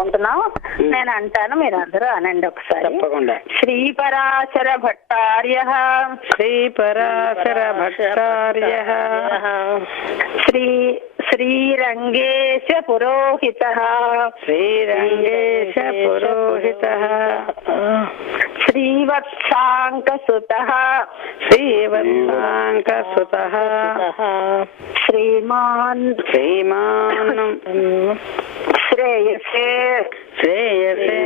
చెప్పుకుంటున్నాం. నేను అంటాను, మీరు అందరూ అనండి ఒకసారి. తప్పకుండా. శ్రీపరాశర భట్టార్య శ్రీపరాశర భట్టార్య శ్రీరంగేశ పురోహిత శ్రీరంగేశ పురోహిత శ్రీవత్సాంకసుత శ్రీవత్సాంకసుత శ్రీమాన్ శ్రేయసే శ్రేయసే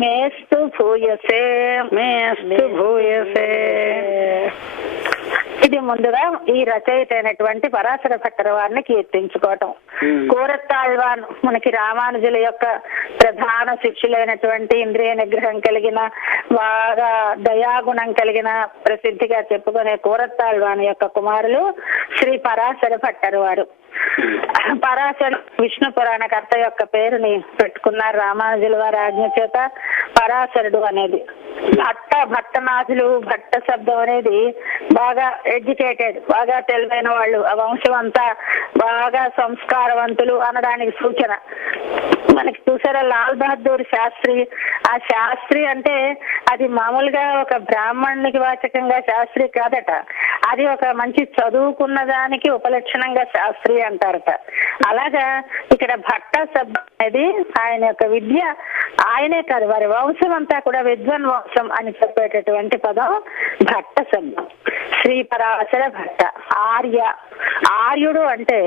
మేస్తు భూయసే భూయసే. ఇది ముందుగా ఈ రచయిత అయినటువంటి పరాశర భట్టర్ వారిని కీర్తించుకోవటం. కూరత్తాళ్వాన్ మనకి రామానుజుల యొక్క ప్రధాన శిష్యులైనటువంటి ఇంద్రియ నిగ్రహం కలిగిన, బాగా దయాగుణం కలిగిన, ప్రసిద్ధిగా చెప్పుకునే కూరత్తాళ్వాన్ యొక్క కుమారులు శ్రీ పరాశర భట్టర్ వారు. పరాశర విష్ణు పురాణ కర్త యొక్క పేరుని పెట్టుకున్నారు రామానుజుల వారి ఆజ్ఞ చేత పరాశరుడు అనేది. భట్టనాథులు, భట్ట శబ్దం అనేది బాగా ఎడ్యుకేటెడ్, బాగా తెలివైన వాళ్ళు, ఆ వంశం అంతా బాగా సంస్కారవంతులు అనడానికి సూచన. మనకి చూసారా లాల్ బహదూర్ శాస్త్రి, ఆ శాస్త్రి అంటే అది మామూలుగా ఒక బ్రాహ్మణునికి వాచకంగా శాస్త్రి కాదట, అది ఒక మంచి చదువుకున్న దానికి ఉపలక్షణంగా శాస్త్రి అంటారట. అలాగా ఇక్కడ భట్ట శబ్దం అనేది ఆయన యొక్క విద్య, ఆయనే కాదు వారి వంశం అంతా కూడా విద్వన్ వంశం అని చెప్పేటటువంటి పదం భట్ట శబ్దం. శ్రీ పరాశర భట్ట ఆర్య. ఆర్యుడు అంటే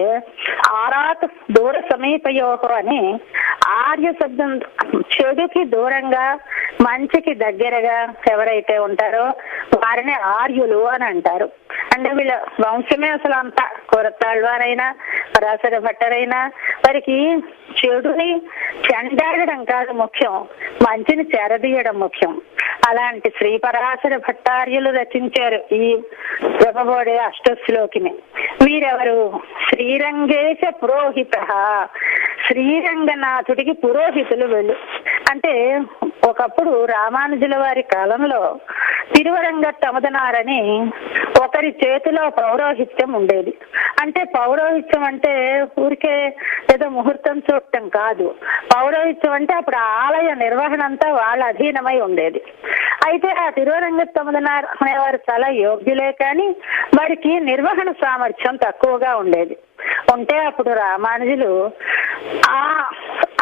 ఆరాత్ దూర సమీపయోహో అని ఆర్య శబ్దం చెడుకి దూరంగా మంచికి దగ్గరగా ఎవరైతే ఉంటారో వారిని ఆర్యులు అని అంటారు. అంటే వీళ్ళ వంశమే అసలు అంతా కూరత్తాళ్వారైనా పరాశర భట్టరైనా వారికి చెడుని చెండాడడం కాదు ముఖ్యం, మంచిని చేరదీయడం ముఖ్యం. అలాంటి శ్రీ పరాశర భట్టార్యులు రచించారు ఈ చెప్పబోడే అష్టశ్లోకిని. వీరెవరు? శ్రీరంగేశ పురోహిత. శ్రీరంగనాథుడికి పురోహితులు వెళ్ళు. అంటే ఒకప్పుడు రామానుజుల వారి కాలంలో తిరువరంగ తమదనారని ఒకరి చేతిలో పౌరోహిత్యం ఉండేది. అంటే పౌరోహిత్యం అంటే ఊరికే ఏదో ముహూర్తం చూడటం కాదు. పౌరోహిత్యం అంటే అప్పుడు ఆలయ నిర్వహణ అంతా వాళ్ళ అధీనమై ఉండేది. అయితే ఆ తిరువరంగ తమదనార్ అనేవారు చాలా యోగ్యులే, కానీ వారికి నిర్వహణ సామర్థ్యం తక్కువగా ఉండేది. ఉంటే అప్పుడు రామానుజులు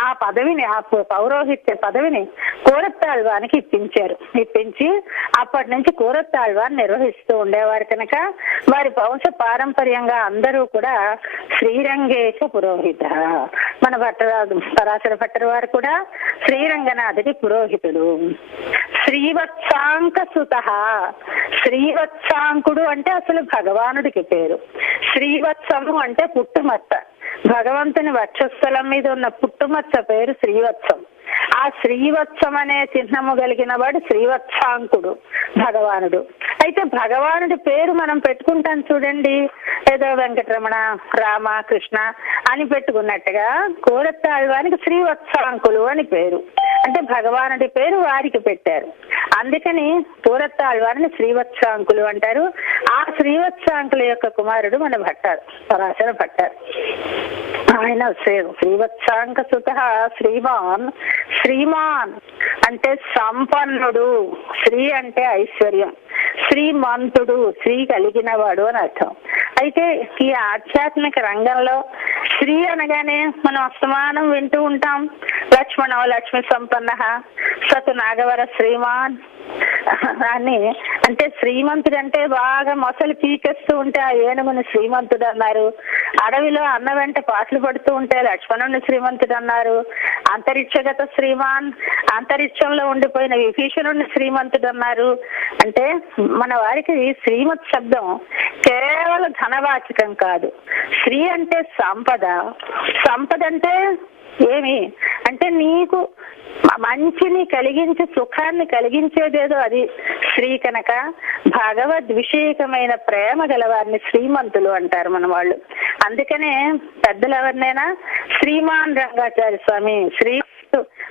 ఆ పదవిని, ఆ పౌరోహిత్య పదవిని కూరత్తాళ్వానికి ఇప్పించి అప్పటి నుంచి కూరత్తాళ్వాన్ని నిర్వహిస్తూ ఉండేవారు. కనుక వారి వంశ పారంపర్యంగా అందరూ కూడా శ్రీరంగేశ పురోహిత. మన పరాశర భట్టర్ వారు కూడా శ్రీరంగనాథుడి పురోహితుడు. శ్రీవత్సాంకసుత. శ్రీవత్సాంకుడు అంటే అసలు భగవానుడికి పేరు. శ్రీవత్సము అంటే పుట్టుమచ్చ. భగవంతుని వక్షస్థలం మీద ఉన్న పుట్టుమచ్చ పేరు శ్రీవత్సం. ఆ శ్రీవత్సం అనే చిహ్నము కలిగిన వాడు శ్రీవత్సాంకుడు భగవానుడు. అయితే భగవానుడి పేరు మనం పెట్టుకుంటాం చూడండి, ఏదో వెంకటరమణ, రామ, కృష్ణ అని పెట్టుకున్నట్టుగా కూరత్తాళ్వానికి శ్రీవత్సాంకులు అని పేరు. అంటే భగవానుడి పేరు వారికి పెట్టారు. అందుకని కూరత్తాళ్వారిని శ్రీవత్సాంకులు అంటారు. ఆ శ్రీవత్సాంకుల యొక్క కుమారుడు మన భట్టారు, పరాశర భట్టారు. ఆయన శ్రీవత్సాంక సుత శ్రీమాన్ అంటే సంపన్నుడు. శ్రీ అంటే ఐశ్వర్యం, శ్రీమంతుడు, శ్రీ కలిగిన వాడు అని అర్థం. అయితే ఈ ఆధ్యాత్మిక రంగంలో శ్రీ అనగానే మనం అస్తమానం వింటూ ఉంటాం, లక్ష్మణో లక్ష్మి సంపన్న సతు నాగవర శ్రీమాన్ అని. అంటే శ్రీమంతుడు అంటే బాగా మొసలు పీకేస్తూ ఉంటే ఆ ఏనుగుని శ్రీమంతుడు అన్నారు. అడవిలో అన్న వెంట పాటలు పడుతూ ఉంటే లక్ష్మణుని శ్రీమంతుడు అన్నారు. అంతరిక్షగత శ్రీమాన్, అంతరిక్షంలో ఉండిపోయిన విభీషణుడిని శ్రీమంతుడు అన్నారు. అంటే మన వారికి శ్రీమత్ శబ్దం కేవలం ధనవాచకం కాదు. శ్రీ అంటే సంపద. సంపద అంటే ఏమి అంటే నీకు మంచిని కలిగించి సుఖాన్ని కలిగించేదేదో అది శ్రీ. కనుక భగవద్విషేకమైన ప్రేమ గలవారిని శ్రీమంతులు అంటారు మన వాళ్ళు. అందుకనే పెద్దలు ఎవరినైనా శ్రీమాన్ రంగాచార్య స్వామి, శ్రీ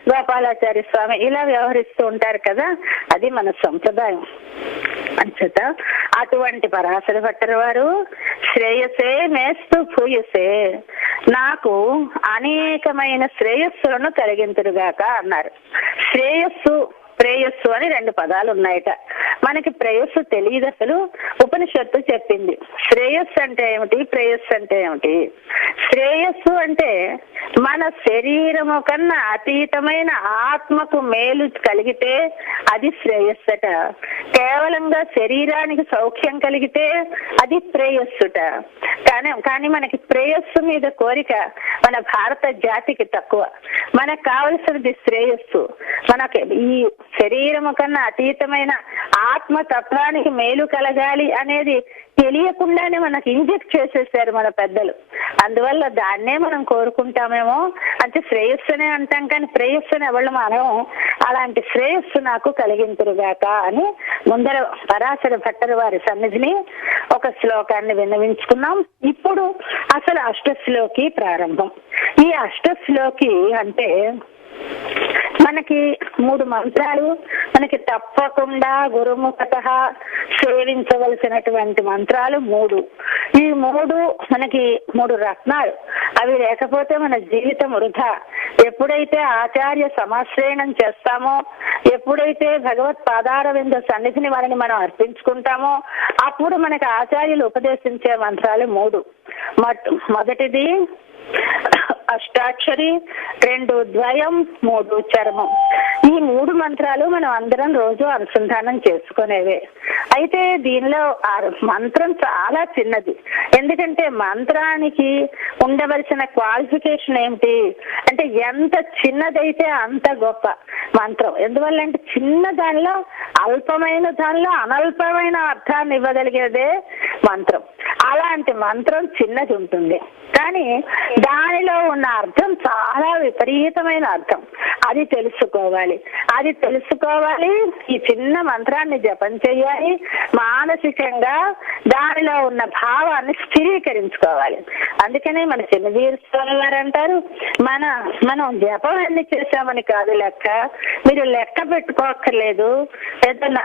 గోపాలాచార్య స్వామి ఇలా వ్యవహరిస్తూ ఉంటారు కదా, అది మన సంప్రదాయం. అంచేత అటువంటి పరాశర భట్టర్ వారు శ్రేయసే మేస్తు భూయసే, నాకు అనేకమైన శ్రేయస్సులను కలిగింతురుగాక అన్నారు. శ్రేయస్సు ప్రేయస్సు అని రెండు పదాలు ఉన్నాయట. మనకి ప్రేయస్సు తెలియదు, అసలు ఉపనిషత్తు చెప్పింది. శ్రేయస్సు అంటే ఏమిటి, ప్రేయస్సు అంటే ఏమిటి? శ్రేయస్సు అంటే మన శరీరము కన్నా అతీతమైన ఆత్మకు మేలు కలిగితే అది శ్రేయస్సట. కేవలంగా శరీరానికి సౌఖ్యం కలిగితే అది ప్రేయస్సుట. కానీ మనకి ప్రేయస్సు మీద కోరిక మన భారత జాతికి తక్కువ. మనకు కావలసినది శ్రేయస్సు. మనకి ఈ శరీరము కన్నా అతీతమైన ఆత్మతత్వానికి మేలు కలగాలి అనేది తెలియకుండానే మనకు ఇంజెక్ట్ చేసేసారు మన పెద్దలు. అందువల్ల దాన్నే మనం కోరుకుంటామేమో. అంటే శ్రేయస్సునే అంటాం, కానీ ప్రేయస్సుని ఎవళ్ళు మనం. అలాంటి శ్రేయస్సు నాకు కలిగింతురుగాక అని ముందర పరాశర భట్టర్ వారి సన్నిధిని ఒక శ్లోకాన్ని విన్నవించుకున్నాం. ఇప్పుడు అసలు అష్టశ్లోకి ప్రారంభం. ఈ అష్టశ్లోకి అంటే మనకి 3 మంత్రాలు, మనకి తప్పకుండా గురుముఖత సేవించవలసినటువంటి మంత్రాలు 3. ఈ 3 మనకి 3 రత్నాలు. అవి లేకపోతే మన జీవితం వృధా. ఎప్పుడైతే ఆచార్య సమాశ్రయణం చేస్తామో, ఎప్పుడైతే భగవత్ పాదార వింద సన్నిధిని వారిని మనం అర్పించుకుంటామో, అప్పుడు మనకి ఆచార్యులు ఉపదేశించే మంత్రాలు 3. మొదటిది అష్టాక్షరి, 2 ద్వయం, 3 చర్మం. ఈ 3 మంత్రాలు మనం అందరం రోజు అనుసంధానం చేసుకునేవే. అయితే దీనిలో మంత్రం చాలా చిన్నది. ఎందుకంటే మంత్రానికి ఉండవలసిన క్వాలిఫికేషన్ ఏమిటి అంటే ఎంత చిన్నదైతే అంత గొప్ప మంత్రం. ఎందువల్ల అంటే చిన్న దానిలో, అల్పమైన దానిలో అనల్పమైన అర్థాన్ని ఇవ్వగలిగేదే మంత్రం. అలాంటి మంత్రం చిన్నది ఉంటుంది, కానీ దానిలో ఉన్న అర్థం చాలా విపరీతమైన అర్థం. అది తెలుసుకోవాలి. ఈ చిన్న మంత్రాన్ని జపం చేయాలి. మానసికంగా దానిలో ఉన్న భావాన్ని స్థిరీకరించుకోవాలి. అందుకనే మన చిన్నజీవి స్వామి వారు అంటారు, మనం జపం ఎన్ని చేశామని కాదు లెక్క, మీరు లెక్క పెట్టుకోక్కర్లేదు. ఏదన్నా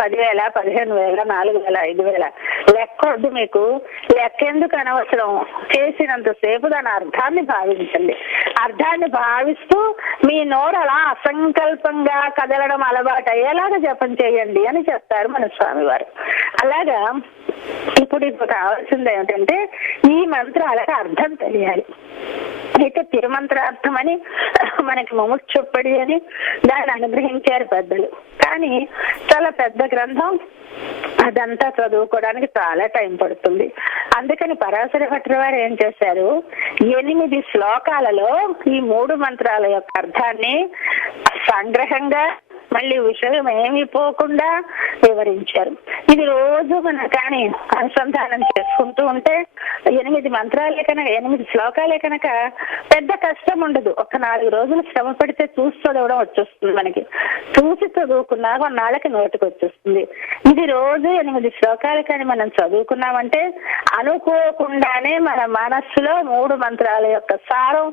10,000, 15,000, 4,000, 5,000 లెక్క వద్దు మీకు. లెక్క ఎందుకు అనవసరం? చేసినంతసేపు దాని అర్థాన్ని భావించండి. అర్థాన్ని భావిస్తూ మీ నోరు అలా అసంకల్పంగా కదలడం అలవాటు అయ్యేలాగా జపం చేయండి అని చెప్తారు మన స్వామివారు. అలాగా ఇప్పుడు కావాల్సింది ఏమిటంటే ఈ మంత్రాలకు అర్థం తెలియాలి. అయితే తిరుమంత్రార్థం అని మనకి ముముక్షుప్పడి అని దాన్ని అనుగ్రహించారు పెద్దలు. కానీ చాలా పెద్ద గ్రంథం, అదంతా చదువుకోవడానికి చాలా టైం పడుతుంది. అందుకని పరాశర భట్టర్ వారు ఏం చేశారు, 8 శ్లోకాలలో ఈ 3 మంత్రాల యొక్క అర్థాన్ని సంగ్రహంగా మళ్ళీ విషయం ఏమీ పోకుండా వివరించారు. ఇది రోజు మన కానీ అనుసంధానం చేసుకుంటూ ఉంటే 8 మంత్రాలే కనుక, 8 శ్లోకాలే కనుక పెద్ద కష్టం ఉండదు. ఒక 4 రోజులు శ్రమ పడితే చూసి చదవడం వచ్చేస్తుంది. మనకి చూసి చదువుకున్నా కొన్నాళ్ళకి నోటికి వచ్చేస్తుంది. ఇది రోజు 8 శ్లోకాలు కానీ మనం చదువుకున్నామంటే అనుకోకుండానే మన మనస్సులో 3 మంత్రాల యొక్క సారం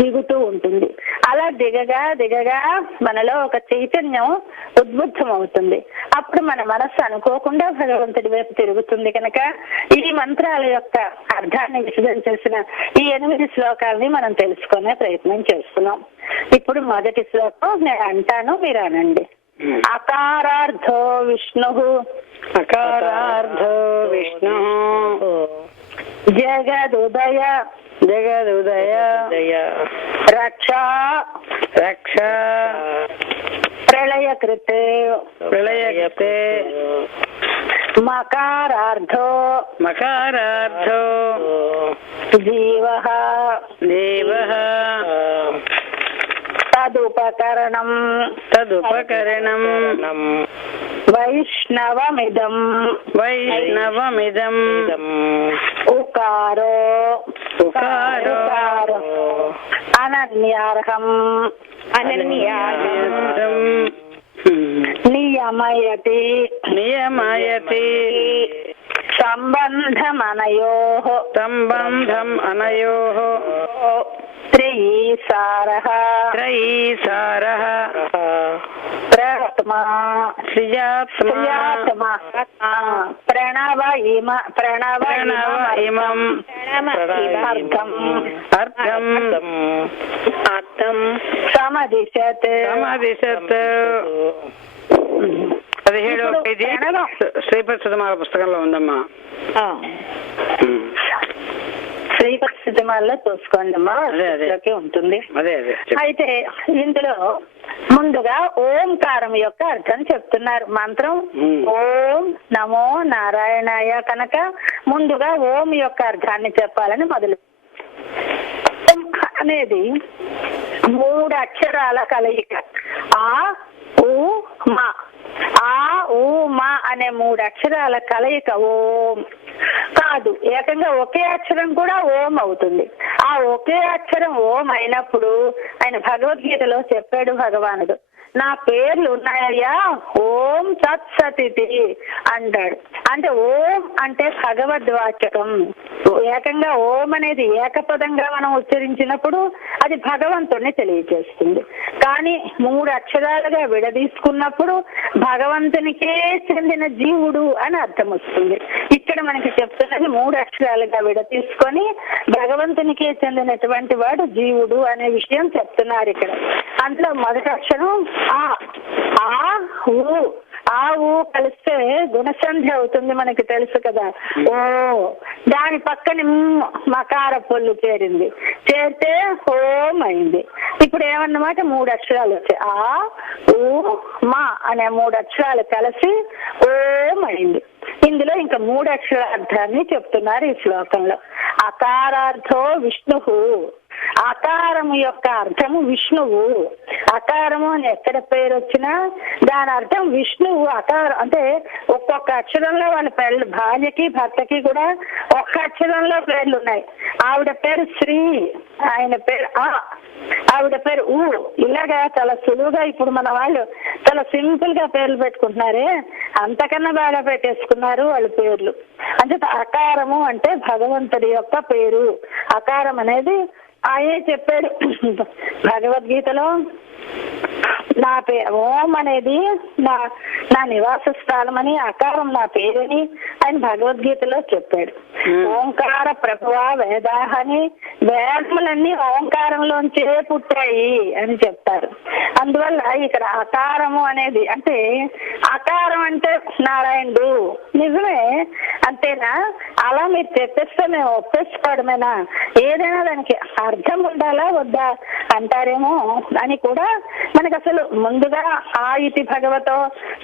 దిగుతూ ఉంటుంది. అలా దిగగా దిగగా మనలో ఒక చైతన్యం ఉద్బుద్ధం అవుతుంది. అప్పుడు మన మనస్సు అనుకోకుండా భగవంతుడి వైపు తిరుగుతుంది. కనుక ఈ మంత్రాల యొక్క అర్థాన్ని విశదం చేసిన ఈ 8 శ్లోకాలని మనం తెలుసుకునే ప్రయత్నం చేస్తున్నాం. ఇప్పుడు మొదటి శ్లోకం నేను అంటాను, మీరు అనండి. అకారార్థో విష్ణు, అకారార్థో విష్ణు, జగదుదయ రక్ష ప్రళయకృతే మకారార్థో జీవః తదుపకరణం వైష్ణవమిదం ఉకారో అనన్యార్హం నియమయతి సంబంధం అనయోః త్రయీసారః శ్రియాత్మా శ్రియాత్మా ప్రణవ ఇమం అర్థం సమదిశత్ 17వ పేజీ శ్రీపతి సుధమాల పుస్తకంలో ఉందమ్మా. శ్రీపతి సుధమాలలో చూసుకోండి అమ్మా, ఉంటుంది. అయితే ఇందులో ముందుగా ఓంకారం యొక్క అర్థం చెప్తున్నారు. మంత్రం ఓం నమో నారాయణాయ కనుక ముందుగా ఓం యొక్క అర్థాన్ని చెప్పాలని మొదలు. అనేది 3 అక్షరాల కలయిక. ఆ ఊ మా. ఆ ఊ మా అనే 3 అక్షరాల కలయిక ఓం కాదు, ఏకంగా ఒకే అక్షరం కూడా ఓం అవుతుంది. ఆ ఒకే అక్షరం ఓం అయినప్పుడు ఆయన భగవద్గీతలో చెప్పాడు భగవానుడు, నా పేర్లు ఉన్నాయా ఓం తత్సతితి అంటాడు. అంటే ఓం అంటే భగవద్వాచకం. ఏకంగా ఓం అనేది ఏకపదంగా మనం ఉచ్చరించినప్పుడు అది భగవంతుడిని తెలియజేస్తుంది. కానీ 3 అక్షరాలుగా విడదీసుకున్నప్పుడు భగవంతునికే చెందిన జీవుడు అని అర్థం వస్తుంది. ఇక్కడ మనకి చెప్తున్నది 3 అక్షరాలుగా విడదీసుకొని భగవంతునికే చెందినటువంటి వాడు జీవుడు అనే విషయం చెప్తున్నారు ఇక్కడ. అందులో మొదటి అక్షరం ఆ. ఆ ఊ కలిస్తే గుణసంధి అవుతుంది, మనకి తెలుసు కదా. ఓ దాని పక్కన మకార పొల్లు చేరితే ఓం అయింది. ఇప్పుడు ఏమన్నమాట 3 అక్షరాలు వచ్చాయి. ఆ ఊ మా అనే 3 అక్షరాలు కలిసి ఓం అయింది. ఇందులో ఇంకా 3 అక్షరాల అర్థాన్ని చెప్తున్నారు ఈ శ్లోకంలో. అకారార్థో విష్ణు. అకారము యొక్క అర్థము విష్ణువు. అకారము అని ఎక్కడ పేరు వచ్చినా దాని అర్థం విష్ణువు. అకారం అంటే ఒక్కొక్క అక్షరంలో వాళ్ళ పేర్లు, భార్యకి భర్తకి కూడా ఒక్క అక్షరంలో పేర్లు ఉన్నాయి. ఆవిడ పేరు శ్రీ, ఆయన పేరు ఆ, ఆవిడ పేరు ఊ. ఇలాగా చాలా సులువుగా ఇప్పుడు మన వాళ్ళు చాలా సింపుల్ గా పేర్లు పెట్టుకుంటున్నారే, అంతకన్నా బాగా పెట్టేసుకున్నారు వాళ్ళ పేర్లు. అంటే అకారము అంటే భగవంతుడి యొక్క పేరు. అకారం అనేది ఆయనే చెప్పాడు భగవద్గీతలో. నా పేరు ఓం అనేది నా నివాస స్థలం అని, అకారం నా పేరుని ఆయన భగవద్గీతలో చెప్పాడు. ఓంకార ప్రభువా వేదాహని, వేదములన్నీ ఓంకారంలోంచే పుట్టాయి అని చెప్తారు. అందువల్ల ఇక్కడ అకారము అనేది అంటే అకారం అంటే నారాయణుడు నిజమే అంతేనా, అలా మీరు చెప్పేస్తే మేము ఒప్పేసుకోవడమేనా, ఏదైనా దానికి అర్థం ఉండాలా వద్దా అంటారేమో అని కూడా మనకు అసలు ముందుగా ఆ ఇతి భగవతో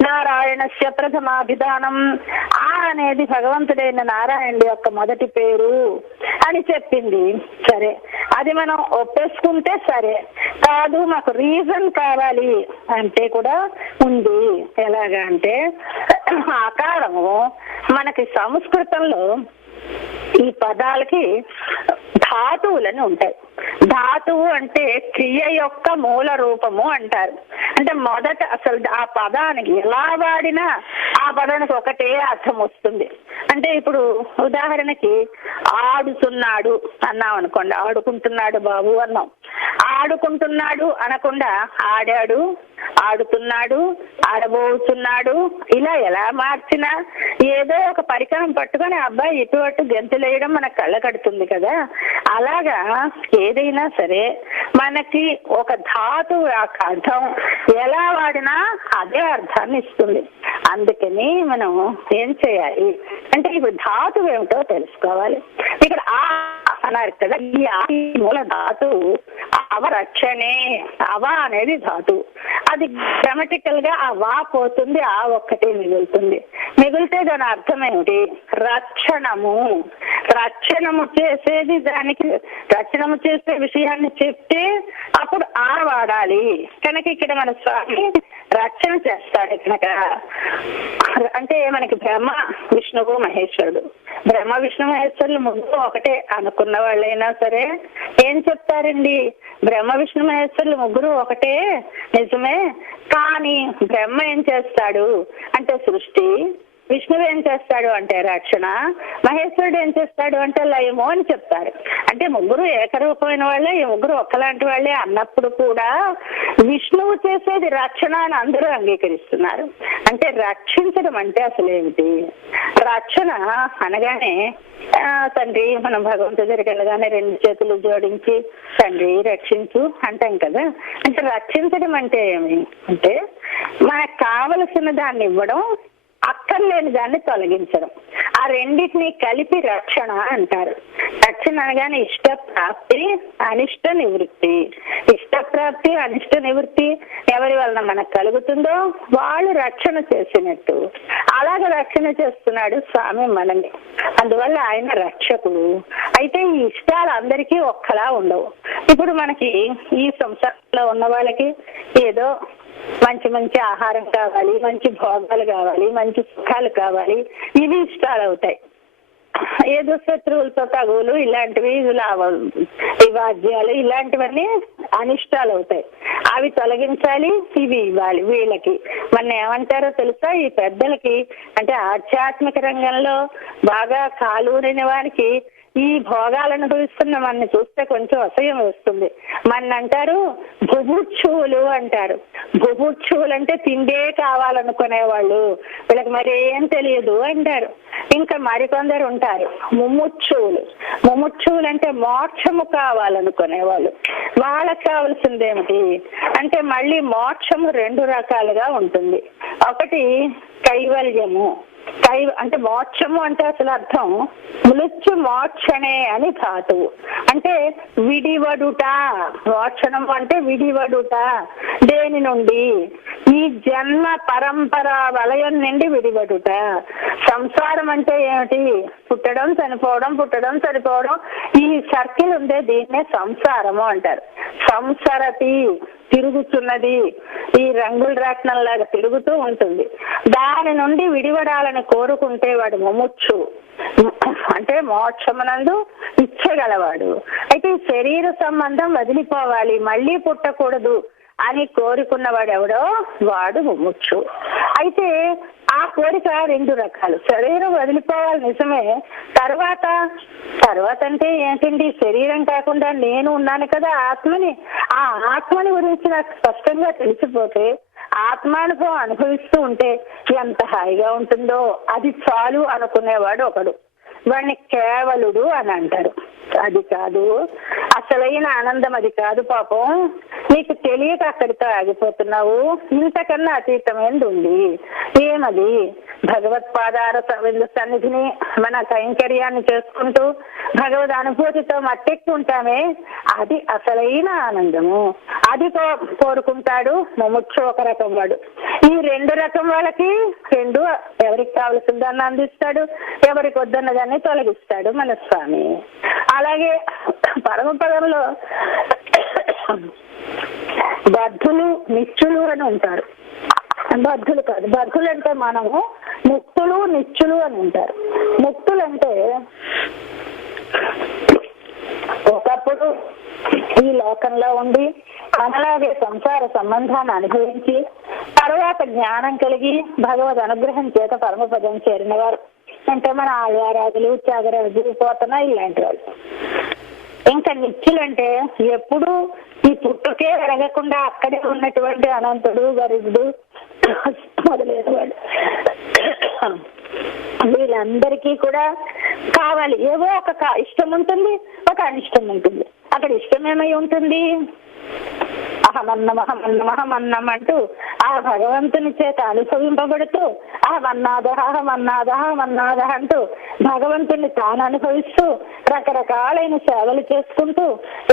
నారాయణస్య ప్రథమాభిధానం. ఆ అనేది భగవంతుడైన నారాయణుడి యొక్క మొదటి పేరు అని చెప్పింది. సరే, అది మనం ఒప్పేసుకుంటే సరే, కాదు మాకు రీజన్ కావాలి అంటే కూడా ఉంది. ఎలాగా అంటే ఆకారము మనకి సంస్కృతంలో ఈ పదాలకి ధాతువులని ఉంటాయి. ధాతువు అంటే క్రియ యొక్క మూల రూపము అంటారు. అంటే మొదట అసలు ఆ పదానికి ఎలా వాడినా ఆ పదానికి ఒకటే అర్థం వస్తుంది. అంటే ఇప్పుడు ఉదాహరణకి ఆడుతున్నాడు అన్నాం అనుకోండి, ఆడుకుంటున్నాడు బాబు అన్నాం. ఆడుకుంటున్నాడు అనకుండా ఆడాడు, ఆడుతున్నాడు, ఆడబోతున్నాడు, ఇలా ఎలా మార్చినా ఏదో ఒక పరికరం పట్టుకొని అబ్బాయి ఇటు అటు గెంతులేయడం మనకు కళ్ళ కడుతుంది కదా. అలాగా ఏదైనా సరే మనకి ఒక ధాతువు అర్థం ఎలా వాడినా అదే అర్థాన్ని ఇస్తుంది. అందుకని మనం ఏం చేయాలి అంటే ఇప్పుడు ధాతువు ఏమిటో తెలుసుకోవాలి. ఇక్కడ ఆ అన్నారు కదా, ఈ మూల ధాతువు అవరక్షణే. అవ అనేది ధాతువు, అది గ్రామటికల్ గా ఆ వా పోతుంది, ఆ ఒక్కటే మిగులుతుంది. మిగిలితే దాని అర్థం ఏమిటి? రక్షణము. రక్షణము చేసేది దానికి, రక్షణము చేసే విషయాన్ని చెప్తే అప్పుడు ఆ వాడాలి. కనుక ఇక్కడ మన స్వామి రక్షణ చేస్తాడు కనుక. అంటే మనకి బ్రహ్మ విష్ణువు మహేశ్వరుడు, బ్రహ్మ విష్ణు మహేశ్వరులు ముగ్గురు ఒకటే అనుకున్న వాళ్ళైనా సరే ఏం చెప్తారండి, బ్రహ్మ విష్ణు మహేశ్వరులు ముగ్గురు ఒకటే నిజమే, కానీ బ్రహ్మ ఏం చేస్తాడు అంటే సృష్టి, విష్ణువు ఏం చేస్తాడు అంటే రక్షణ, మహేశ్వరుడు ఏం చేస్తాడు అంటే లయము అని చెప్తారు. అంటే ముగ్గురు ఏకరూపమైన వాళ్ళే, ఈ ముగ్గురు ఒక్కలాంటి వాళ్ళే అన్నప్పుడు కూడా విష్ణువు చేసేది రక్షణ అని అందరూ అంగీకరిస్తున్నారు. అంటే రక్షించడం అంటే అసలు ఏమిటి? రక్షణ అనగానే తండ్రి, మనం భగవంతుడి దగ్గరికి వెళ్ళగానే 2 చేతులు జోడించి తండ్రి రక్షించు అంటాం కదా. అంటే రక్షించడం అంటే ఏమి అంటే మనకు కావలసిన దాన్ని ఇవ్వడం, అక్కర్లేని దాన్ని తొలగించడం. ఆ రెండింటినీ కలిపి రక్షణ అంటారు. రక్షణ అనగానే ఇష్ట ప్రాప్తి, అనిష్ట నివృత్తి. ఇష్ట ప్రాప్తి, అనిష్ట నివృత్తి ఎవరి వలన మనకు కలుగుతుందో వాళ్ళు రక్షణ చేసినట్టు. అలాగ రక్షణ చేస్తున్నాడు స్వామి మనల్ని. అందువల్ల ఆయన రక్షకుడు. అయితే ఈ ఇష్టాలు అందరికీ ఒక్కలా ఉండవు. ఇప్పుడు మనకి ఈ సంసారంలో ఉన్న వాళ్ళకి ఏదో మంచి మంచి ఆహారం కావాలి, మంచి భోగాలు కావాలి, మంచి సుఖాలు కావాలి, ఇవి ఇష్టాలు అవుతాయి. ఏదో శత్రువులతో తగువులు ఇలాంటివి, ఈ వాద్యాలు ఇలాంటివన్నీ అనిష్టాలు అవుతాయి. అవి తొలగించాలి, ఇవి ఇవ్వాలి వీళ్ళకి. మన ఏమంటారో తెలుసా, ఈ పెద్దలకి అంటే ఆధ్యాత్మిక రంగంలో బాగా కాలూరిన వారికి ఈ భోగాలను అనుభవిస్తున్న మనని చూస్తే కొంచెం అసహ్యం వస్తుంది. మన అంటారు బుభుక్షువులు అంటారు. బుభుక్షువులు అంటే తిండే కావాలనుకునేవాళ్ళు, వీళ్ళకి మరి ఏం తెలియదు అంటారు. ఇంకా మరికొందరు ఉంటారు ముముక్షువులు. ముముక్షువులు అంటే మోక్షము కావాలనుకునేవాళ్ళు. వాళ్ళకి కావాల్సింది ఏమిటి అంటే మళ్ళీ మోక్షము 2 రకాలుగా ఉంటుంది. ఒకటి కైవల్యము. అంటే మోక్షము అంటే అసలు అర్థం మృత్యు మోక్షణే అని ధాతువు. అంటే విడివడుట. మోక్షణము అంటే విడివడుట. దేని నుండి? ఈ జన్మ పరంపర వలయం నుండి విడివడుట. సంసారం అంటే ఏమిటి? పుట్టడం చనిపోవడం, పుట్టడం చనిపోవడం. ఈ సర్కిల్ ఉందే దీన్నే సంసారము అంటారు. సంసరతి, తిరుగుతున్నది, ఈ రంగుల రాట్నంలాగా తిరుగుతూ ఉంటుంది. దాని నుండి విడివడాలని కోరుకుంటే వాడు ముముక్షు. అంటే మోక్షమునందు ఇచ్చగలవాడు. అయితే ఈ శరీర సంబంధం వదిలిపోవాలి, మళ్ళీ పుట్టకూడదు అని కోరుకున్నవాడు ఎవడో వాడు ముముక్షు. అయితే ఆ కోరిక 2 రకాలు. శరీరం వదిలిపోవాలి నిజమే, తర్వాత అంటే ఏంటండి? శరీరం కాకుండా నేను ఉన్నాను కదా ఆత్మని. ఆ ఆత్మని గురించి నాకు స్పష్టంగా తెలిసిపోతే, ఆత్మానుభవం అనుభవిస్తూ ఉంటే ఎంత హాయిగా ఉంటుందో అది చాలు అనుకునేవాడు ఒకడు. వాడిని కేవలుడు అని అంటారు. అది కాదు, అసలైన ఆనందం అది కాదు పాపం. నీకు తెలియక అక్కడితో ఆగిపోతున్నావు. ఇంతకన్నా అతీతమైనది ఉంది. ఏమది? భగవత్పాదార సన్నిధిని మన కైంకర్యాన్ని చేసుకుంటూ భగవద్ అనుభూతితో మట్టెక్కుంటామే, అది అసలైన ఆనందము. అది కోరుకుంటాడు ముముక్షు ఒక రకం వాడు. ఈ 2 రకం వాళ్ళకి ఎవరికి కావలసిన దాన్ని అందిస్తాడు, ఎవరికి వద్దన్న దాన్ని తొలగిస్తాడు మన స్వామి. అలాగే పరమపదంలో బద్ధులు, నిత్యులు అని ఉంటారు. బద్ధులు కాదు, బద్ధులు అంటే మనము ముక్తులు, నిత్యులు అని ఉంటారు. ముక్తులు అంటే ఒకప్పుడు ఈ లోకంలో ఉండి మనలాగే సంసార సంబంధాన్ని అనుభవించి తర్వాత జ్ఞానం కలిగి భగవద్ అనుగ్రహం చేత పరమపదం చేరిన వారు. అంటే మన ఆళ్వారాజులు, త్యాగరాజులు, పోతన ఇలాంటి వాళ్ళు. ఇంకా నిత్యులంటే ఎప్పుడు ఈ పుట్టుకే ఎరగకుండా అక్కడే ఉన్నటువంటి అనంతుడు, గరుడు మొదలైన వాళ్ళు. వీళ్ళందరికీ కూడా కావాలి ఏవో ఒక ఇష్టం ఉంటుంది, ఒక అనిష్టం ఉంటుంది. అక్కడ ఇష్టం ఏమై ఉంటుంది? అహమన్నం అంటూ ఆ భగవంతుని చేత అనుభవింపబడుతూ మన్నాద అంటూ భగవంతుని తాను అనుభవిస్తూ రకరకాలైన సేవలు చేసుకుంటూ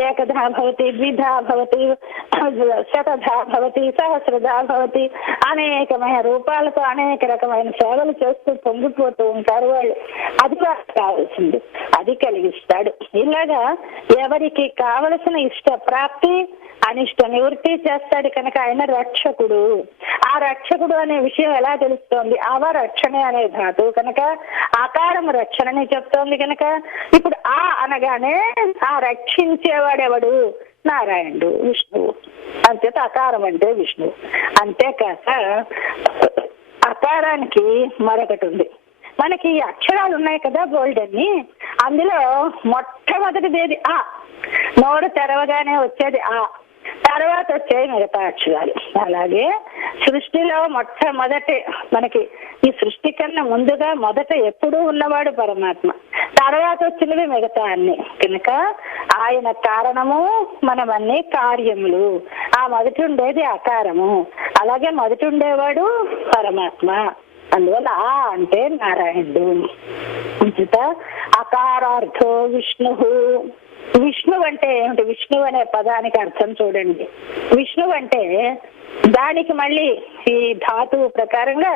ఏకధా భవతి, ద్విధా భవతి, శతధా భవతి, సహస్రధా భవతి, అనేకమైన రూపాలతో అనేక రకమైన సేవలు చేస్తూ పొంగిపోతూ ఉంటారు వాళ్ళు. అది కావాల్సింది, అది కలిగిస్తాడు. ఇలాగా ఎవరికి కావలసిన ఇష్ట ప్రాప్తి, అనిష్ట నివృత్తి చేస్తాడు కనుక ఆయన రక్షకుడు. ఆ రక్షకుడు అనే విషయం ఎలా తెలుస్తోంది? రక్షణే అనే ధాతువు కనుక ఆకారం రక్షణని చెప్తోంది కనుక ఇప్పుడు అనగానే ఆ రక్షించేవాడెవడు? నారాయణుడు, విష్ణువు. అంచేత అకారం అంటే విష్ణువు. అంతేకాక అకారానికి మరొకటి ఉంది. మనకి అక్షరాలు ఉన్నాయి కదా బోల్డన్ని, అందులో మొట్టమొదటిది ఏది? ఆ. నోరు తెరవగానే వచ్చేది ఆ, తర్వాత వచ్చేది మిగతా అక్షరాలు. అలాగే సృష్టిలో మొట్టమొదటి మనకి ఈ సృష్టి కన్నా ముందుగా మొదట ఎప్పుడూ ఉన్నవాడు పరమాత్మ, తర్వాత వచ్చినవి మిగతా అన్ని. కనుక ఆయన కారణము, మనమన్నీ కార్యములు. ఆ మొదటి ఉండేది అకారము, అలాగే మొదటి ఉండేవాడు పరమాత్మ. అందువల్ల ఆ అంటే నారాయణుడు. అకారార్థో విష్ణు. విష్ణువు అంటే ఏమిటి? విష్ణువు అనే పదానికి అర్థం చూడండి. విష్ణువు అంటే దానికి మళ్ళీ ఈ ధాతువు ప్రకారంగా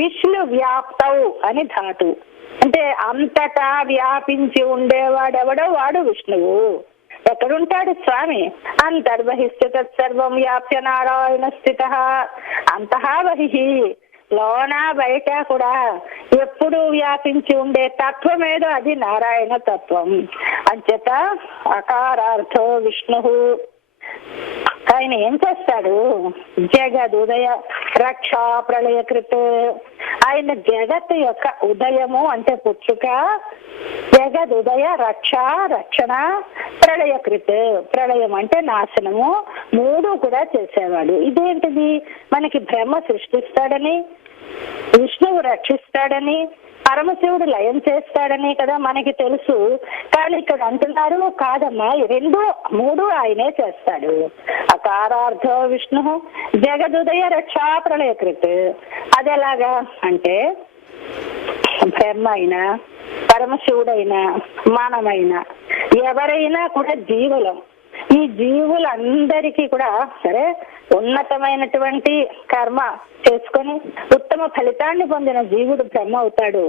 విష్ణు వ్యాప్తవు అని ధాతువు. అంటే అంతటా వ్యాపించి ఉండేవాడెవడో వాడు విష్ణువు. ఎక్కడుంటాడు స్వామి? అంతర్బహిష్ట తత్సర్వం వ్యాప్య నారాయణ స్థిత. అంతహా బహిః, లోన బయట కూడా ఎప్పుడు వ్యాపించి ఉండే తత్వం ఏదో అది నారాయణ తత్వం. అంచేత అకారార్థో విష్ణు. ఆయన ఏం చేస్తాడు? జగదుదయ రక్షా ప్రళయకృత్. ఆయన జగత్ యొక్క ఉదయము అంటే పుట్టుక, జగదుదయ రక్ష రక్షణ, ప్రళయకృత్ ప్రళయం అంటే నాశనము, మూడు కూడా చేసేవాడు. ఇదేంటిది? మనకి బ్రహ్మ సృష్టిస్తాడని, విష్ణువు రక్షిస్తాడని, పరమశివుడు లయం చేస్తాడని కదా మనకి తెలుసు. కానీ ఇక్కడ అంటున్నారు కాదమ్మా, రెండు మూడు ఆయనే చేస్తాడు. అకారార్థో విష్ణు జగదుదయ రక్షా ప్రళయకృత్. అదెలాగా అంటే బ్రహ్మ అయినా, పరమశివుడైనా, మానమైనా, ఎవరైనా కూడా జీవులం. ఈ జీవులందరికీ కూడా సరే ఉన్నతమైనటువంటి కర్మ చేసుకొని ఉత్తమ ఫలితాన్ని పొందిన జీవుడు బ్రహ్మ అవుతాడు.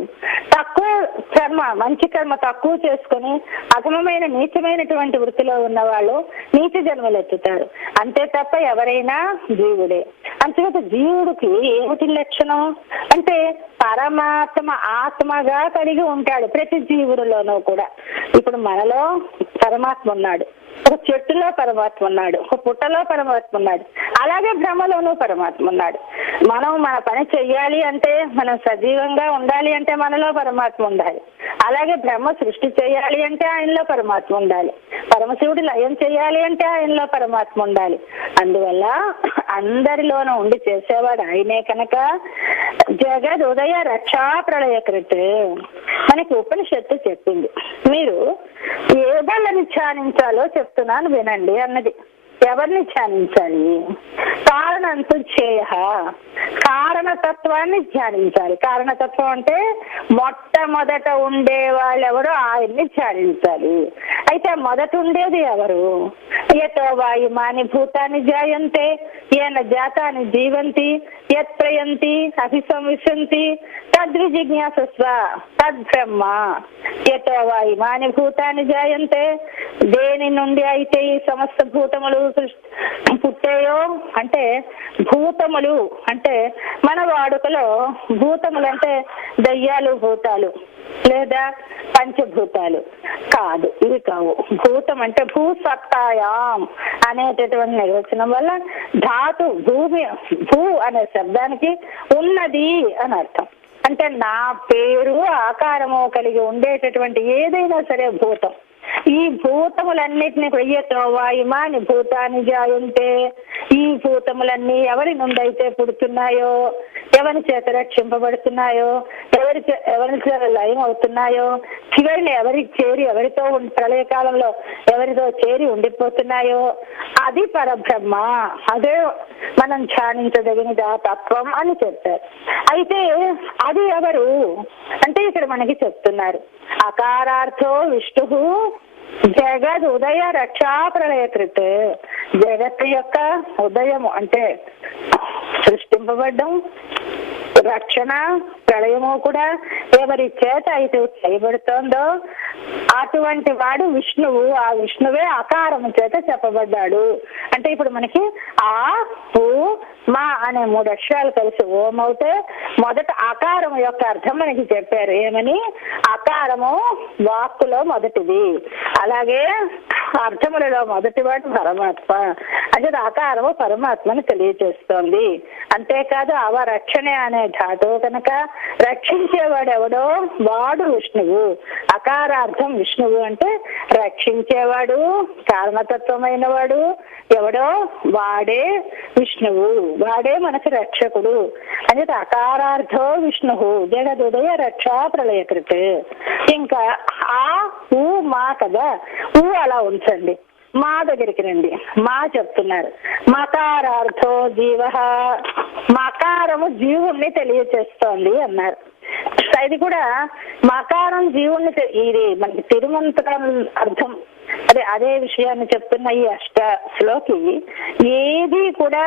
తక్కువ కర్మ, మంచి కర్మ తక్కువ చేసుకొని అధమమైన నీచమైనటువంటి వృత్తిలో ఉన్న వాళ్ళు నీచ జన్మలు ఎత్తుతారు. అంతే తప్ప ఎవరైనా జీవుడే. అంతేత జీవుడికి ఏమిటి లక్షణం అంటే పరమాత్మ ఆత్మగా కలిగి ఉంటాడు ప్రతి జీవుడిలోనూ కూడా. ఇప్పుడు మనలో పరమాత్మ ఉన్నాడు, ఒక చెట్టులో పరమాత్మ ఉన్నాడు, ఒక పుట్టలో పరమాత్మ ఉన్నాడు, అలాగే బ్రహ్మలోనూ పరమాత్మ ఉన్నాడు. మనం మన పని చెయ్యాలి అంటే, మనం సజీవంగా ఉండాలి అంటే మనలో పరమాత్మ ఉండాలి. అలాగే బ్రహ్మ సృష్టి చేయాలి అంటే ఆయనలో పరమాత్మ ఉండాలి. పరమశివుడు లయం చేయాలి అంటే ఆయనలో పరమాత్మ ఉండాలి. అందువల్ల అందరిలోనూ ఉండి చేసేవాడు ఆయనే. కనుక జగద్ ఉదయ రక్షా ప్రళయకృత్. మనకి ఉపనిషత్తు చెప్పింది, మీరు ఏ వాళ్ళని ధ్యానించాలో చెప్తున్నాను వినండి అన్నది. ఎవరిని ధ్యానించాలి? కారణంతు చేయ, కారణతత్వాన్ని ధ్యానించాలి. కారణతత్వం అంటే మొట్టమొదట ఉండే వాళ్ళెవరో ఆయన్ని ధ్యానించాలి. అయితే మొదట ఉండేది ఎవరు? యతో వాయుమాని భూతాన్ని జాయంతే ఏన జాతాని జీవంతి యత్ ప్రయంతి అభిసంవిశంతి తద్విజిజ్ఞాసస్వ తద్బ్రహ్మ. యతో వాయుమాని భూతాన్ని జాయంతే, దేని నుండి అయితే ఈ సమస్త భూతములు పుట్టాయో అంటే భూతములు అంటే మన వాడుకలో భూతములు అంటే దయ్యాలు భూతాలు లేదా పంచభూతాలు కాదు, ఇవి కావు. భూతం అంటే భూసత్తాయాం అనేటటువంటి నిర్వచనం వల్ల ధాతు భూమి, భూ అనే శబ్దానికి ఉన్నది అని అర్థం. అంటే నా పేరు ఆకారము కలిగి ఉండేటటువంటి ఏదైనా సరే భూతం. ఈ భూతములన్నిటిని వెయ్యతో వాయుమాని భూతాన్ని జాయంతే, ఈ భూతములన్నీ ఎవరి నుండి అయితే పుడుతున్నాయో, ఎవరి చేత రక్షింపబడుతున్నాయో, ఎవరి చేత లయం అవుతున్నాయో, చివరిని ఎవరికి చేరి ఎవరితో ప్రళయకాలంలో ఎవరితో చేరి ఉండిపోతున్నాయో అది పరబ్రహ్మ. అదే మనం ధ్యానించదగినది ఆ తత్వం అని చెప్తారు. అయితే అది ఎవరు అంటే ఇక్కడ మనకి చెప్తున్నారు, అకారార్థో విష్ణు జగద్ ఉదయ రక్షా ప్రళయకృత్. జగత్తు యొక్క ఉదయము అంటే సృష్టింపబడ్డం, రక్షణ, ప్రళయము కూడా ఎవరి చేత అయితే చేయబడుతోందో అటువంటి వాడు విష్ణువు. ఆ విష్ణువే ఆకారము చేత చెప్పబడ్డాడు. అంటే ఇప్పుడు మనకి ఆ ఊ మా అనే 3 అక్షరాలు కలిసి ఓం అవుతే మొదట ఆకారం యొక్క అర్థం మనకి చెప్పారు. ఏమని? ఆకారము వాక్కులో మొదటిది, అలాగే అర్థములలో మొదటివాడు పరమాత్మ. అంటే ఆకారము పరమాత్మను తెలియజేస్తోంది. అంతేకాదు అవరక్షణే అనే ధాతువు కనుక రక్షించేవాడు ఎవడో వాడు విష్ణువు. అకారార్థం విష్ణువు అంటే రక్షించేవాడు, కారణతత్వమైన వాడు ఎవడో వాడే విష్ణువు, వాడే మనకి రక్షకుడు అని అకారార్థో విష్ణువు జగదుదయ రక్షా ప్రళయకృత్. ఇంకా ఆ ఊ మా కదా, ఊ అలా ఉంచండి, మా దగ్గరికి రండి. మా చెప్తున్నారు మకారార్థో జీవ, మకారము జీవుణ్ణి తెలియచేస్తోంది అన్నారు. ఇది కూడా మకారం జీవుణ్ణి ఇది మనకి తిరుమంత్రం అర్థం అదే విషయాన్ని చెప్తున్న ఈ అష్టలోకి ఏది కూడా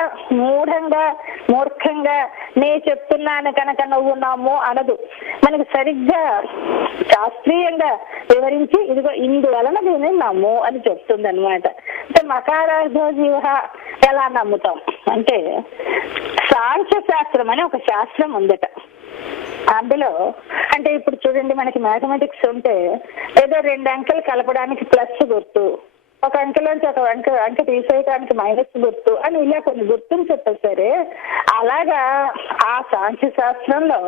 మూర్ఖంగా నే చెప్తున్నాను కనుక నువ్వు నమ్ము అనదు. మనకి సరిగ్గా శాస్త్రీయంగా వివరించి ఇదిగో ఇందువలన దీన్ని నమ్ము అని చెప్తుంది అనమాట. అంటే మకారార్థో జీవ ఎలా నమ్ముతాం అంటే సాంఖ్య శాస్త్రం అని ఒక శాస్త్రం ఉందట. అందులో అంటే ఇప్పుడు చూడండి, మనకి మ్యాథమెటిక్స్ ఉంటే ఏదో 2 అంకెలు కలపడానికి ప్లస్ గుర్తు, ఒక అంకెలోంచి ఒక అంకె తీసేయడానికి మైనస్ గుర్తు అని ఇలా కొన్ని గుర్తులు చెప్పేసరే, అలాగా ఆ సాంఖ్య శాస్త్రంలో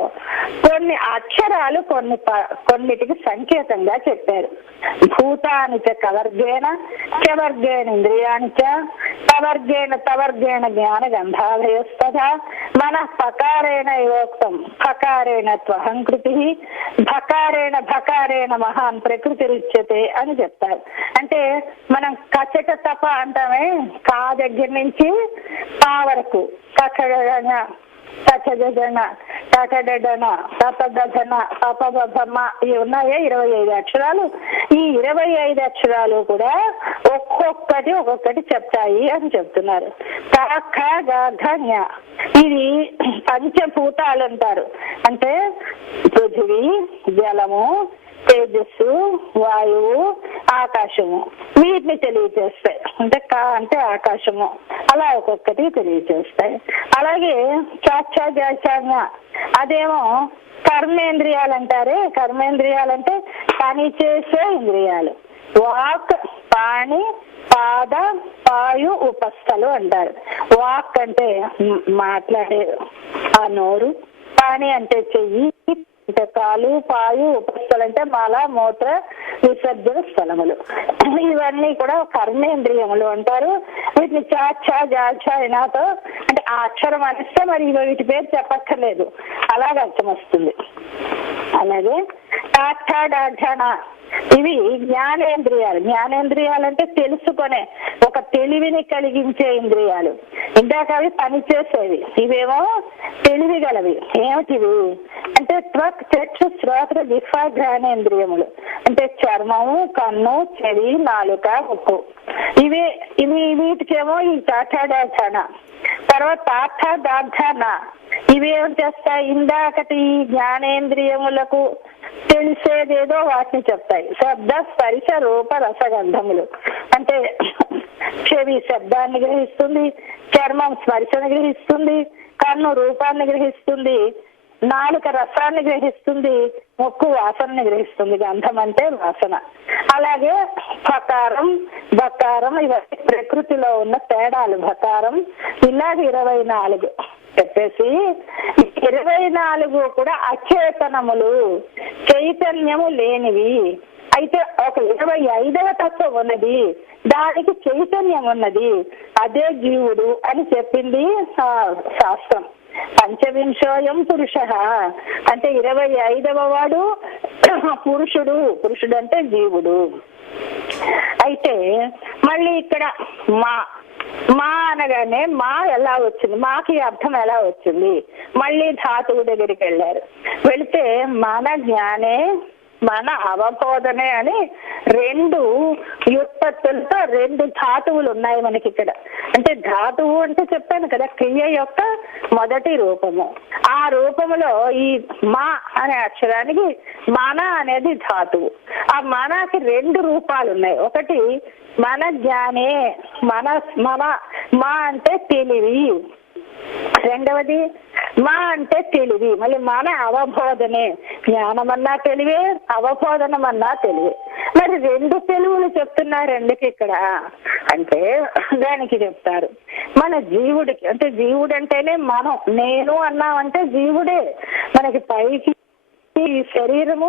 కొన్ని అక్షరాలు కొన్నిటికి సంకేతంగా చెప్పారు. భూతానిచ కవర్గేణ చవర్గేణ ఇంద్రియానిచ తవర్గేణ జ్ఞాన గంధాభయస్తథ మన పకారేణ యోక్తం ఫకారేణ త్వహంకృతి భకారేణ మహాన్ ప్రకృతి రుచ్యతే అని చెప్తారు. అంటే మనం కచట తప అంటామే, కా దగ్గర నుంచి పా వరకు కచడన కచడన కచడన తపదన తపబమ ఇవి ఉన్నాయే 25 అక్షరాలు. ఈ 25 అక్షరాలు కూడా ఒక్కొక్కటి చెప్తాయి అని చెప్తున్నారు. ఇది పంచభూతాలు అంటారు. అంటే పృథివీ, జలము, తేజస్సు, వాయువు, ఆకాశము వీటిని తెలియజేస్తాయి. అంటే కా అంటే ఆకాశము అలా ఒక్కొక్కటి తెలియజేస్తాయి. అలాగే చాచాజాచాజ్ఞ అదేమో కర్మేంద్రియాలు అంటారే. కర్మేంద్రియాలంటే పని చేసే ఇంద్రియాలు. వాక్, పాణి, పాద, పాయు, ఉపస్థలు అంటారు. వాక్ అంటే మాట్లాడే ఆ నోరు, పాణి అంటే చెయ్యి, అంటే కాలు, పాయు, ఉపస్థలు అంటే మల, మూత్ర విసర్జన స్థలములు. ఇవన్నీ కూడా కర్మేంద్రియములు అంటారు. వీటిని చాచా జాచా ఇనాతో అంటే ఆ అక్షరం అనిస్తే మరి వీటి పేరు చెప్పక్కర్లేదు, అలాగే అర్థం వస్తుంది. అలాగే టాఠాడాఢణ ఇవి జ్ఞానేంద్రియాలు. జ్ఞానేంద్రియాలు అంటే తెలుసుకునే ఒక తెలివిని కలిగించే ఇంద్రియాలు. ఇందాక అవి పనిచేసేవి, ఇవేమో తెలివి గలవి. ఏమిటివి అంటే త్వక్, చక్షు, శ్రోత్ర, జిహ్వ, ఘ్రాణేంద్రియములు. అంటే చర్మము, కన్ను, చెవి, నాలుక, ముక్కు. ఇవి వీటికేమో ఈ టాఠాడాఢణ. తర్వాత తాఠాడాఢణ ఇవి ఏం చేస్తాయి, ఇందాకటి జ్ఞానేంద్రియములకు తెలిసేదేదో వాటిని చెప్తాయి. శబ్ద, స్పర్శ, రూప, రసగంధములు. అంటే చెవి శబ్దాన్ని గ్రహిస్తుంది, చర్మం స్పర్శను గ్రహిస్తుంది, కన్ను రూపాన్ని గ్రహిస్తుంది, నాలుక రసాన్ని గ్రహిస్తుంది, ముక్కు వాసనని గ్రహిస్తుంది. గంధం అంటే వాసన. అలాగే భకారం, బకారం ఇవన్నీ ప్రకృతిలో ఉన్న తేడాలు. భకారం ఇలాగ 24 చెప్పేసి 24 కూడా అచేతనములు, చైతన్యము లేనివి. అయితే ఒక 25వ తత్వం ఉన్నది, దానికి చైతన్యం ఉన్నది, అదే జీవుడు అని చెప్పింది శాస్త్రం. పంచవింశోయం పురుష అంటే 25వ వాడు పురుషుడు. పురుషుడు అంటే జీవుడు. అయితే మళ్ళీ ఇక్కడ మా అనగానే మా ఎలా వచ్చింది, మాకి అర్థం ఎలా వచ్చింది? మళ్ళీ ధాతువు దగ్గరికి వెళితే మన జ్ఞానే మన అవబోధనే అని 2 వ్యుత్పత్తులతో 2 ధాతువులు ఉన్నాయి మనకి ఇక్కడ. అంటే ధాతువు అంటే చెప్పాను కదా, క్రియ యొక్క మొదటి రూపము. ఆ రూపములో ఈ మా అనే అక్షరానికి మన అనేది ధాతువు. ఆ మనకి 2 రూపాలు ఉన్నాయి. ఒకటి మన జ్ఞానే, మన మా అంటే తెలివి. రెండవది మా అంటే తెలివి. మళ్ళీ మన అవబోధనే, జ్ఞానమన్నా తెలివే, అవబోధనమన్నా తెలివే. మరి రెండు తెలుగులు చెప్తున్నారండి ఇక్కడ అంటే దానికి చెప్తారు మన జీవుడికి, అంటే జీవుడు అంటేనే మనం, నేను అన్నామంటే జీవుడే. మనకి పైకి ఈ శరీరము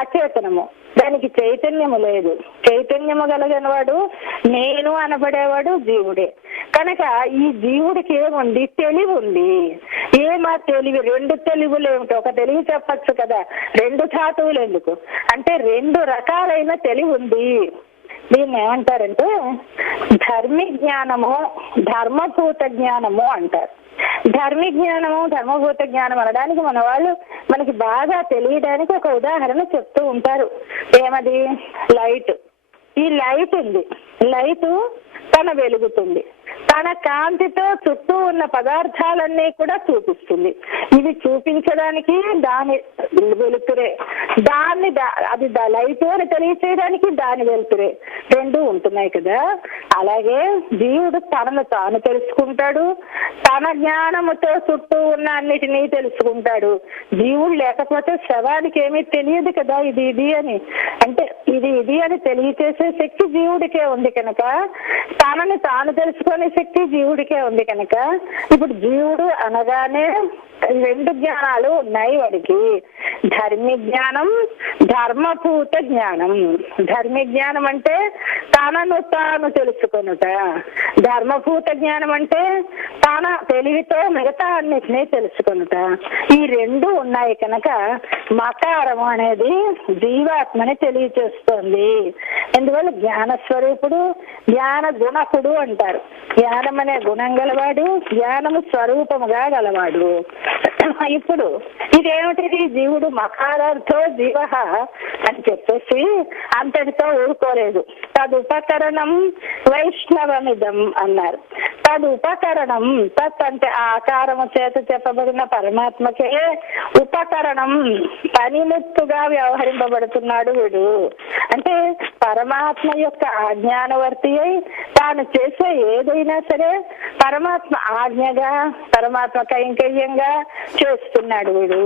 అచేతనము, దానికి చైతన్యము లేదు. చైతన్యము కలిగిన వాడు నేను అనబడేవాడు జీవుడే. కనుక ఈ జీవుడికి ఏముంది? తెలివి ఉంది. ఏమా తెలివి? రెండు తెలివులు ఏమిటి? ఒక తెలివి చెప్పచ్చు కదా, రెండు ధాతువులు ఎందుకు అంటే రెండు రకాలైన తెలివి ఉంది. దీన్ని ఏమంటారంటే ధర్మి జ్ఞానము, ధర్మభూత జ్ఞానము అంటారు. ధర్మి జ్ఞానము, ధర్మభూత జ్ఞానం అనడానికి మన వాళ్ళు మనకి బాగా తెలియడానికి ఒక ఉదాహరణ చెప్తూ ఉంటారు. ఏమది? లైట్. ఈ లైట్ ఉంది, లైట్ తన వెలుగుతుంది, తన కాంతితో చుట్టూ ఉన్న పదార్థాలన్నీ కూడా చూపిస్తుంది. ఇది చూపించడానికి దాని వెలుతురే, దాన్ని అది లైట్ అని తెలియచేయడానికి దాని వెలుతురే, రెండు ఉంటున్నాయి కదా. అలాగే జీవుడు తనను తాను తెలుసుకుంటాడు, తన జ్ఞానముతో చుట్టూ ఉన్న అన్నిటినీ తెలుసుకుంటాడు. జీవుడు లేకపోతే శవానికి ఏమీ తెలియదు కదా ఇది ఇది అని. అంటే ఇది అని తెలియచేసే శక్తి జీవుడికే ఉంది కనుక, తనని తాను తెలుసుకునే శక్తి జీవుడికే ఉంది కనుక, ఇప్పుడు జీవుడు అనగానే రెండు జ్ఞానాలు ఉన్నాయి వాడికి. ధర్మి జ్ఞానం, ధర్మభూత జ్ఞానం. ధర్మి జ్ఞానం అంటే తనను తాను తెలుసుకొనుట, ధర్మభూత జ్ఞానం అంటే తన తెలివితో మిగతా అన్నిటినీ తెలుసుకొనుట. ఈ రెండు ఉన్నాయి కనుక మకారము అనేది జీవాత్మని తెలియచేస్తోంది. ఎందువల్ల జ్ఞాన స్వరూపుడు, జ్ఞాన గుణకుడు అంటారు. జ్ఞానం అనే గుణం గలవాడు, జ్ఞానము స్వరూపముగా గలవాడు. ఇప్పుడు ఇదేమిటిది? జీవుడు మకారార్థో జీవ అని చెప్పేసి అంతటితో ఊరుకోలేదు. తదుపకరణం వైష్ణవమిదం అన్నారు. తదుపకరణం, తత్ అంటే ఆకారము చేత చెప్పబడిన పరమాత్మకే ఉపకరణం, పనిముట్టుగా వ్యవహరింపబడుతున్నాడు వీడు. అంటే పరమాత్మ యొక్క ఆజ్ఞానవర్తి అయి తాను చేసే ఏదైనా సరే పరమాత్మ ఆజ్ఞగా, పరమాత్మ కైంకర్యంగా చేస్తున్నాడు వీడు.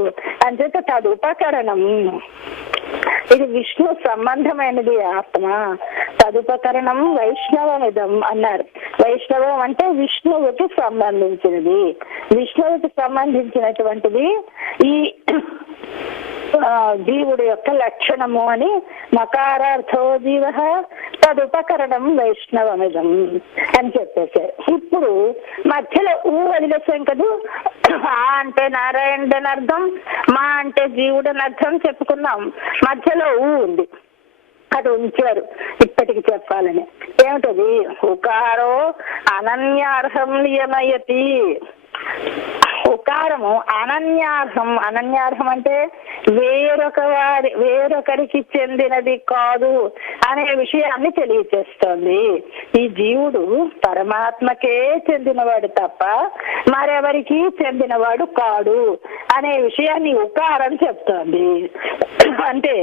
అంచేత తదుపకరణం, ఇది విష్ణు సంబంధమైనది ఆత్మ. తదుపకరణం వైష్ణవమిదం అన్నారు. వైష్ణవం అంటే విష్ణువుకి సంబంధించినది, విష్ణువుకి సంబంధించినటువంటిది ఈ జీవుడు యొక్క లక్షణము అని మకారార్థో జీవ తదుపకరణం వైష్ణవమిదం అని చెప్పేశారు. ఇప్పుడు మధ్యలో వదిలేసాం కదా. ఆ అంటే నారాయణుడు అని అర్థం, మా అంటే జీవుడు అని అర్థం చెప్పుకున్నాం. మధ్యలో ఉంది, అది ఉంచారు ఇప్పటికి చెప్పాలని. ఏమిటది? ఉకారో అనన్యార్హం నియమయతి. ఉకారము అనన్యార్హం, అనన్యార్హం అంటే వేరొకరికి చెందినది కాదు అనే విషయాన్ని తెలియచేస్తోంది. ఈ జీవుడు పరమాత్మకే చెందినవాడు తప్ప మరెవరికి చెందినవాడు కాడు అనే విషయాన్ని ఉకారం చెప్తోంది. అంటే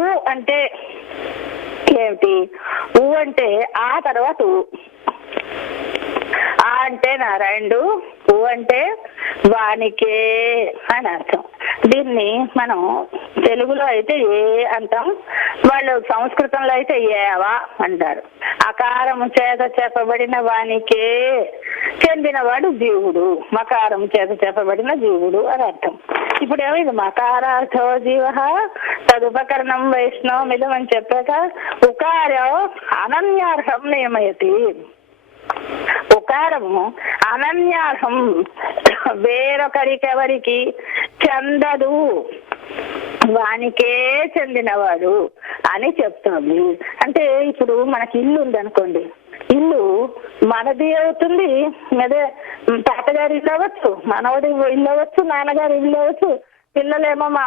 ఊ అంటే ఏమిటి? ఊ అంటే ఆ తర్వాత ఆ అంటే నారాయణుడు, ఊ అంటే వానికే అని అర్థం. దీన్ని మనం తెలుగులో అయితే ఏ అంటాం, వాళ్ళు సంస్కృతంలో అయితే ఏవా అంటారు. అకారము చేత చెప్పబడిన వానికే చెందినవాడు జీవుడు, మకారం చేత చెప్పబడిన జీవుడు అని అర్థం. ఇప్పుడు ఏమో ఇది మకారార్థో జీవ తదుపకరణం వైష్ణవమిదం అని చెప్పాక ఉకారం అనన్యార్హం నియమయతి. ఉకారము అనన్యార్హం, వేరొకరికెవరికి చెందదు, వానికే చెందినవాడు అని చెప్తుంది. అంటే ఇప్పుడు మనకి ఇల్లు ఉంది అనుకోండి, ఇల్లు మనది అవుతుంది, అదే తాతగారి ఇల్లు అవ్వచ్చు, మనవడి ఇల్లు అవ్వచ్చు, నాన్నగారి ఇల్లు అవ్వచ్చు, పిల్లలేమో మా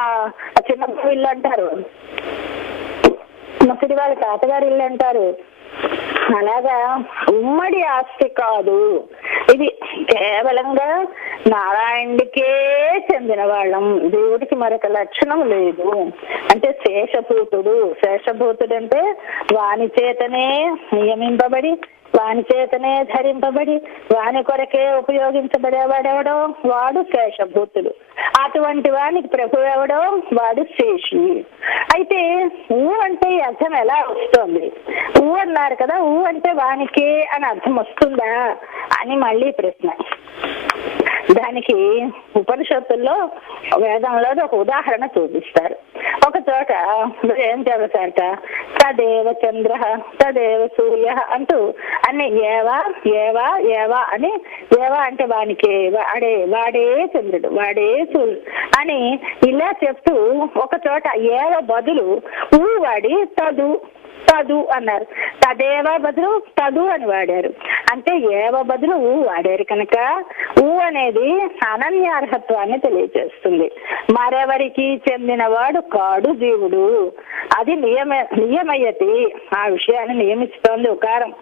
చిన్నప్పుడు ఇల్లు అంటారు, ముసలి వాళ్ళ తాతగారి ఇల్లు అంటారు. అలాగా ఉమ్మడి ఆస్తి కాదు, ఇది కేవలంగా నారాయణుడికే చెందిన వాళ్ళం, దేవుడికి మరొక లక్షణం లేదు. అంటే శేషభూతుడు, శేషభూతుడు అంటే వాని చేతనే నియమింపబడి వాని చేతనే ధరింపబడి వాని కొరకే ఉపయోగించబడేవాడెవడో వాడు శేషభూతుడు. అటువంటి వానికి ప్రభు ఎవడో వాడు శేషి. అయితే ఊ అంటే ఈ అర్థం ఎలా వస్తుంది? ఊ అన్నారు కదా, ఊ అంటే వానికే అని అర్థం వస్తుందా అని మళ్ళీ ప్రశ్న. దానికి ఉపనిషత్తుల్లో వేదంలో ఒక ఉదాహరణ చూపిస్తారు. ఒక చోట ఏం చెబుతారట, తదేవ చంద్ర తదేవ సూర్య అంటూ అన్ని ఏవా ఏవా ఏవా అని, ఏవా అంటే వానికి వాడే చంద్రుడు వాడే సూర్యుడు అని ఇలా చెప్తూ ఒక చోట ఏవ బదులు ఊ వాడి తదు తదు అన్నారు. తదేవ బదులు తదు అని వాడారు. అంటే ఏవ బదులు ఊ వాడారు కనుక ఊ అనేది అనన్యార్హత్వాన్ని తెలియజేస్తుంది. మరెవరికి చెందినవాడు కాడు జీవుడు. అది నియమయ్యతి, ఆ విషయాన్ని నియమిస్తోంది ఉకారం.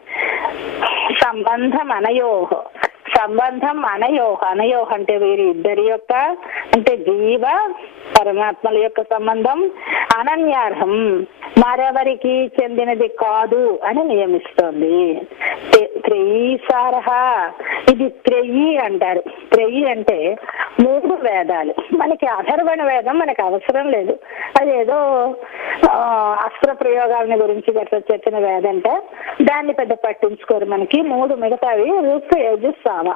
సంబంధం అనయోహ, సంబంధం అనయోహ, అనయోహ అంటే వీరి ఇద్దరి యొక్క అంటే జీవ పరమాత్మల యొక్క సంబంధం అనన్యార్హం, మరెవరికి చెందినది కాదు అని నియమిస్తోంది. త్రయీసారహ, ఇది త్రయీ అంటారు. త్రయీ అంటే 3 వేదాలు. మనకి అథర్వణ వేదం మనకు అవసరం లేదు, అదేదో అస్త్ర ప్రయోగాలని గురించి గట్రా చెప్పిన వేదంట, దాన్ని పెద్ద పట్టించుకోరు. మనకి 3 మిగతావి ఋక్ యజు సామ,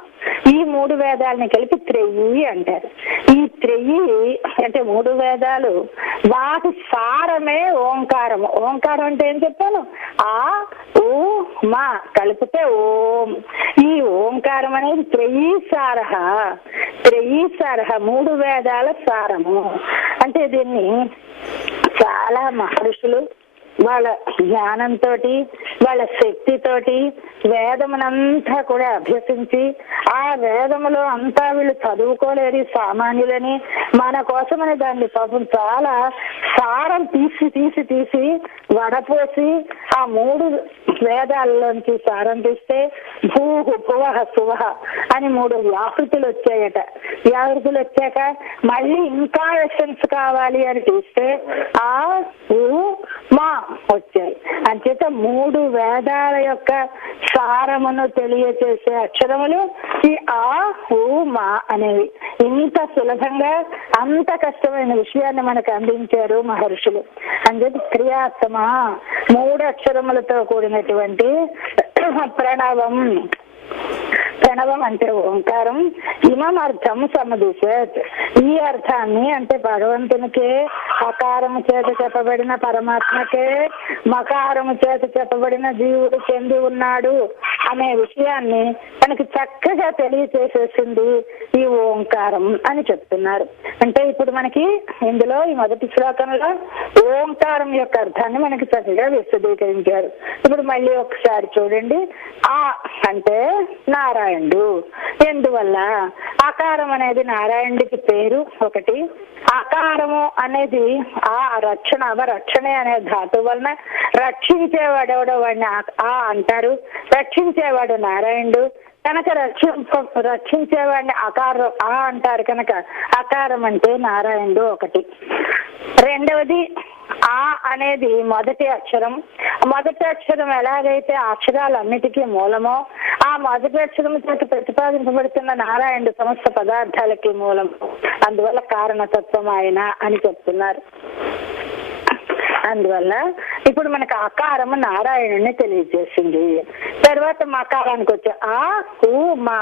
ఈ 3 వేదాలని కలిపి త్రయీ అంటారు. ఈ త్రయీ అంటే 3 వేదాలు, వాటి సారమే ఓంకారము. ఓంకారం అంటే ఏం చెప్పాను, ఆ ఊ మా కలిపితే ఓం. ఈ ఓంకారం అనేది త్రయీసారహ, త్రయీసారహ 3 వేదాల సారము. అంటే దీన్ని చాలా మహర్షులు వాళ్ళ జ్ఞానంతో వాళ్ళ శక్తితోటి వేదమునంతా కూడా అభ్యసించి, ఆ వేదములో అంతా వీళ్ళు చదువుకోలేరు సామాన్యులని, మన కోసమని దాన్ని పాపం చాలా సారం తీసి వడపోసి ఆ 3 వేదాల్లోంచి సారం తీస్తే భూహు భువహ సువహ అని 3 వ్యాహృతులు వచ్చాయట. వ్యాహృతులు వచ్చాక మళ్ళీ ఇంకా ఎసెన్స్ కావాలి అని తీస్తే ఆ ఊ మా వచ్చాయి. అంచేత 3 వేదాల యొక్క సారమును తెలియచేసే అక్షరములు ఈ ఆ ఊ మా అనేవి. ఇంత సులభంగా అంత కష్టమైన విషయాన్ని మనకు అందించారు మహర్షులు. అంచేత క్రియాత్మ 3 అక్షరములతో కూడినటువంటి ప్రణవం. ప్రణవం అంటే ఓంకారం. ఇమం అర్థం సముదిశత్, ఈ అర్థాన్ని అంటే భగవంతునికే అకారము చేత చెప్పబడిన పరమాత్మకే మకారము చేత చెప్పబడిన జీవుడు చెంది ఉన్నాడు అనే విషయాన్ని మనకి చక్కగా తెలియచేసేసింది ఈ ఓంకారం అని చెప్తున్నారు. అంటే ఇప్పుడు మనకి ఇందులో ఈ మొదటి శ్లోకంలో ఓంకారం యొక్క అర్థాన్ని మనకి చక్కగా విశదీకరించారు. ఇప్పుడు మళ్ళీ ఒకసారి చూడండి. ఆ అంటే నారాయణుడు. ఎందువల్ల? అకారం అనేది నారాయణుడికి పేరు ఒకటి. అకారము అనేది ఆ రక్షణ అవరక్షణే అనే ధాతువు వలన రక్షించేవాడెవడో వాడిని ఆ అంటారు. రక్షించేవాడు నారాయణుడు కనుక రక్షించేవాడిని అకారం ఆ అంటారు. కనుక అకారం అంటే నారాయణుడు ఒకటి. రెండవది ఆ అనేది మొదటి అక్షరం. మొదటి అక్షరం ఎలాగైతే అక్షరాలన్నిటికీ మూలమో, ఆ మొదటి అక్షరం చేత ప్రతిపాదించబడుతున్న నారాయణుడు సమస్త పదార్థాలకి మూలం. అందువల్ల కారణతత్వం ఆయన అని చెప్తున్నారు. అందువల్ల ఇప్పుడు మనకు అకారము నారాయణుడిని తెలియజేసింది. తర్వాత మకారానికి వచ్చి ఆ ఊ మా,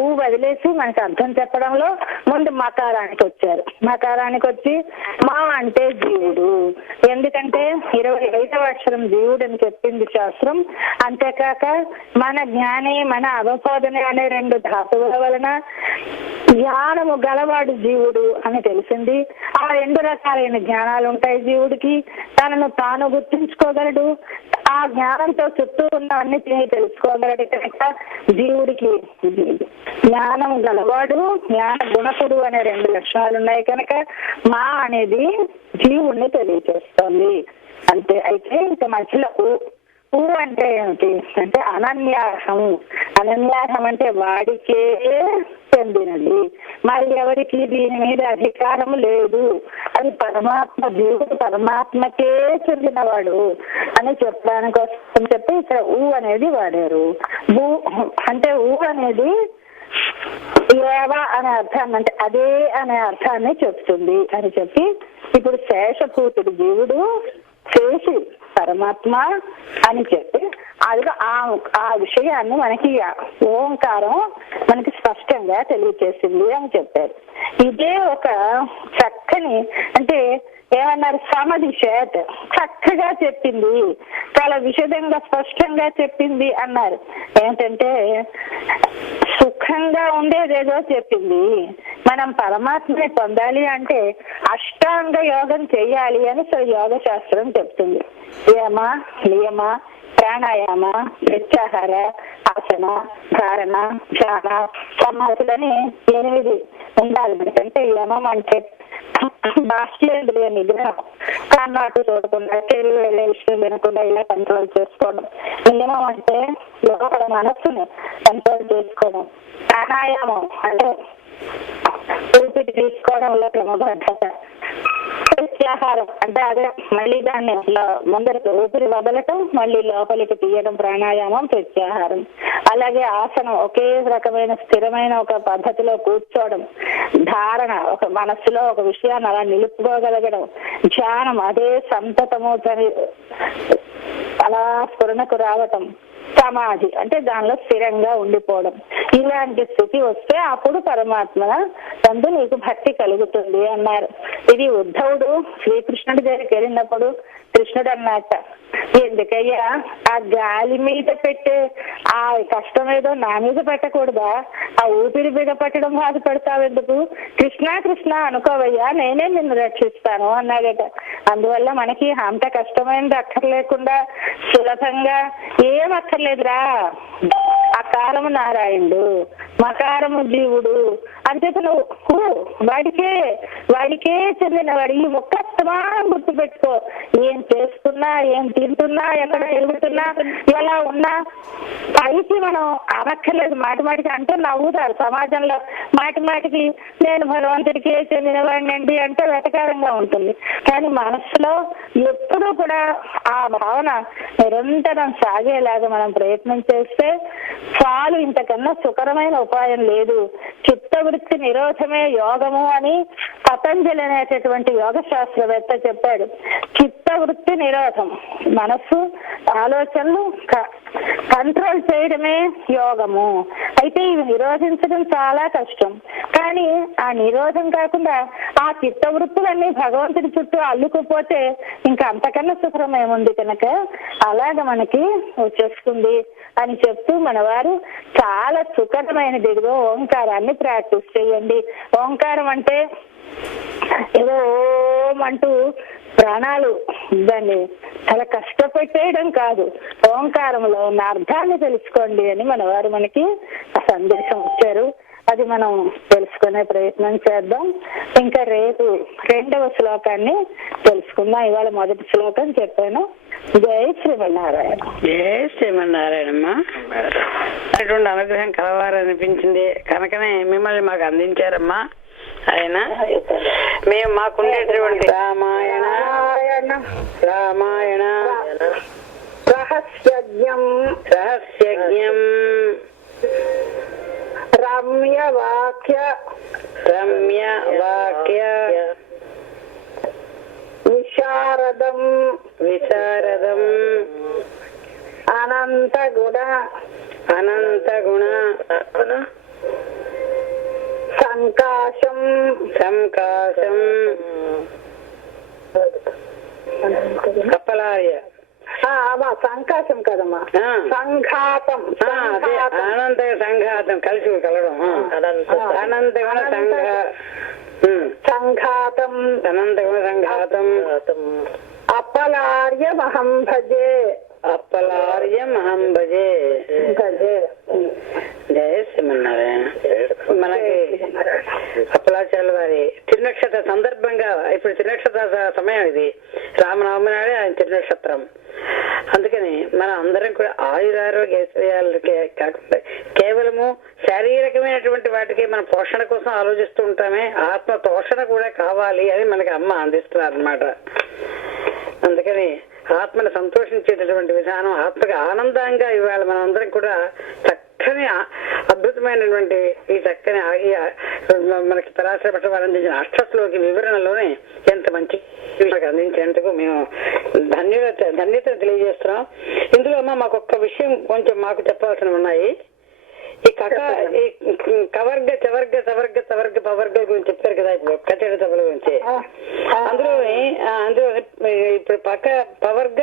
ఊ వదిలేసి మనకి అర్థం చెప్పడంలో ముందు మకారానికి వచ్చారు. మకారానికి వచ్చి మా అంటే జీవుడు. ఎందుకంటే 25వ అక్షరం జీవుడు అని చెప్పింది శాస్త్రం. అంతేకాక మన జ్ఞాని మన అవబోధన అనే 2 ధాతువుల వలన జ్ఞానము గలవాడు జీవుడు అని తెలిసింది. ఆ 2 రకాలైన జ్ఞానాలు ఉంటాయి జీవుడికి. తనను తాను గుర్తించుకోగలడు, ఆ జ్ఞానంతో చుట్టూ ఉన్న అన్నిటినీ తెలుసుకోగలడు. కనుక జీవుడికి జ్ఞానం గలవాడు, జ్ఞాన గుణకుడు అనే 2 లక్షణాలు ఉన్నాయి. కనుక మా అనేది జీవుడిని తెలియజేస్తుంది. అంతే. అయితే ఇంకా మధ్యలో ఊ అంటే ఏమిటి అంటే అనన్యార్హం. అనన్యార్హం అంటే వాడికే చెందినది. మరి ఎవరికి దీని మీద అధికారం లేదు, అది పరమాత్మ, దేవుడు పరమాత్మకే చెందినవాడు అని చెప్పడానికి కోసం చెప్పి ఇక్కడ ఊ అనేది వాడారు. భూ అంటే ఊ అనేది ఏవ అనే అర్థాన్ని, అంటే అదే అనే అర్థాన్ని చెప్తుంది అని చెప్పి ఇప్పుడు శేషభూతుడు జీవుడు, శేషి పరమాత్మ అని చెప్పి అది ఆ విషయాన్ని మనకి ఓంకారం మనకి స్పష్టంగా తెలియచేసింది అని చెప్పారు. ఇదే ఒక చక్కని, అంటే ఏమన్నారు, సమదిశేత్, చక్కగా చెప్పింది, చాలా విషదంగా స్పష్టంగా చెప్పింది అన్నారు. ఏంటంటే సుఖంగా ఉండేదేదో చెప్పింది. మనం పరమాత్మని పొందాలి అంటే అష్టాంగ యోగం చేయాలి అని యోగ శాస్త్రం చెప్తుంది. యమ, నియమ, ప్రాణాయామ, ప్రత్యాహార, ఆసన, ధారణ, ధ్యాన, సమాధులని 8 ఉండాలి. అంటే యమం అంటే బాహ్యేంద్రియ నిగ్రహం, కన్నాటు చూడకుండా, చెరువు వెళ్ళే విషయం వినకుండా ఇలా కంట్రోల్ చేసుకోవడం. నియమం అంటే లోపల మనస్సుని కంట్రోల్ చేసుకోవడం. ప్రాణాయామం అంటే ఊపిరి తీసుకోవడంలో క్రమబద్ధత. ప్రత్యాహారం అంటే అదే మళ్ళీ దాన్ని ముందరికి ఊపిరి వదలటం, మళ్ళీ లోపలికి తీయడం, ప్రాణాయామం, ప్రత్యాహారం. అలాగే ఆసనం, ఒకే రకమైన స్థిరమైన ఒక పద్ధతిలో కూర్చోవడం. ధారణ, ఒక మనస్సులో ఒక విషయాన్ని అలా నిలుపుకోగలగడం. ధ్యానం, అదే సంతతము అలా స్ఫురణకు రావటం. సమాధి అంటే దానిలో స్థిరంగా ఉండిపోవడం. ఇలాంటి స్థితి వస్తే అప్పుడు పరమాత్మ నందు నీకు భక్తి కలుగుతుంది అన్నారు. ఇది ఉద్ధవుడు శ్రీకృష్ణుడి దగ్గరికి వెళ్ళినప్పుడు కృష్ణుడు అన్నట్ట, ఎందుకయ్యా ఆ గాలి మీద పెట్టే ఆ కష్టం ఏదో నా మీద పెట్టకూడదా, ఆ ఊపిరి మీద పెట్టడం బాధపడతావు ఎందుకు, కృష్ణ కృష్ణ అనుకోవయ్యా, నేనే నిన్ను రక్షిస్తాను అన్నాడట. అందువల్ల మనకి అంత కష్టమైనది అక్కర్లేకుండా సులభంగా ఏం అక్కర్లేదురా, అకారము నారాయణుడు, మకారము జీవుడు అంచేత నువ్వు వాడికే చెందినవాడు. ఈ ఒక్క అస్తమానం గుర్తుపెట్టుకో. ఏం చేస్తున్నా, ఏం తింటున్నా, ఎక్కడ ఎరుగుతున్నా, ఎలా ఉన్నా పైకి మనం అనక్కర్లేదు. మాటికి అంటూ నవ్వుతారు సమాజంలో. మాటికి నేను భగవంతుడికే చెందినవాడినండి అంటే వెటకారంగా ఉంటుంది. కానీ మనస్సులో ఎప్పుడూ కూడా ఆ భావన నిరంతరం సాగేలాగా మనం ప్రయత్నం చేస్తే చాలు. ఇంతకన్నా సుకరమైన ఉపాయం లేదు. చిత్తవృత్తి నిరోధమే యోగము అని పతంజలి అనేటటువంటి యోగ శాస్త్రవేత్త చెప్పాడు. చిత్తవృత్తి నిరోధం, మనస్సు ఆలోచనలు కంట్రోల్ చేయడమే యోగము. అయితే ఇవి నిరోధించడం చాలా కష్టం. కానీ ఆ నిరోధం కాకుండా ఆ చిత్తవృత్తులన్నీ భగవంతుడి చుట్టూ అల్లుకుపోతే ఇంకా అంతకన్నా సుఖం ఏముంది కనుక అలాగ మనకి వచ్చేస్తుంది అని చెప్తూ మన వారు చాలా సుఖమైనది ఇదిగో ఓంకారాన్ని ప్రాక్టీస్ చేయండి. ఓంకారం అంటే ఏదో ఓం అంటూ ప్రాణాలు దాన్ని చాలా కష్టపెట్టేయడం కాదు, ఓంకారంలో ఉన్న అర్థాన్ని తెలుసుకోండి అని మన వారు మనకి సందేశం ఇచ్చారు. అది మనం తెలుసుకునే ప్రయత్నం చేద్దాం. ఇంకా రేపు 2వ శ్లోకాన్ని తెలుసుకుందాం. ఇవాళ మొదటి శ్లోకం చెప్పాను. జై శ్రీమన్నారాయణ. జై శ్రీమన్నారాయణమ్మ. అటువంటి అనుగ్రహం కలవారనిపించింది కనుకనే మిమ్మల్ని మాకు అందించారమ్మా. ఆయన మేము మాకుండేటువంటి రామాయణ రహస్యజ్ఞం రమ్య వాక్య విశారదం అనంత గుణ సంకాశం కప్పలార్య సంకాశం కదమ్మా, సంఘాతం అనంత సంఘాతం కలిసి కలవడం. అనంత గుణ సంఘాతం అప్పలార్యమహం భజే జయ శ్రీమన్నారాయణ. మనకి అప్పలాచార్యుల వారి తిరునక్షత్ర సందర్భంగా ఇప్పుడు తిరునక్షత్ర సమయం ఇది, రామనవమి నాడే ఆయన తిరునక్షత్రం. అందుకని మనం అందరం కూడా ఆయురారోగ్య ఐశ్వర్యాలకే కాకుండా కేవలము శారీరకమైనటువంటి వాటికి మన పోషణ కోసం ఆలోచిస్తూ ఉంటామే, ఆత్మ పోషణ కూడా కావాలి అని మనకి అమ్మ అందిస్తున్నారు అనమాట. అందుకని ఆత్మను సంతోషించేటటువంటి విధానం, ఆత్మకి ఆనందంగా ఇవాళ మనం అందరం కూడా చక్కని అద్భుతమైనటువంటి ఈ చక్కని మనకి పరాశర భట్ట వారు అందించిన అష్టశ్లోకి వివరణలోనే ఎంత మంచి అందించేందుకు మేము ధన్యతను తెలియజేస్తున్నాం. ఇందులో అమ్మ మాకు ఒక్క విషయం కొంచెం మాకు చెప్పాల్సినవి ఉన్నాయి. ఈ కవర్గ చవర్గ సవర్గ సవర్గ పవర్గ గురించి చెప్పారు కదా ఇప్పుడు కచేరి సభల గురించి. అందులో ఇప్పుడు పవర్గ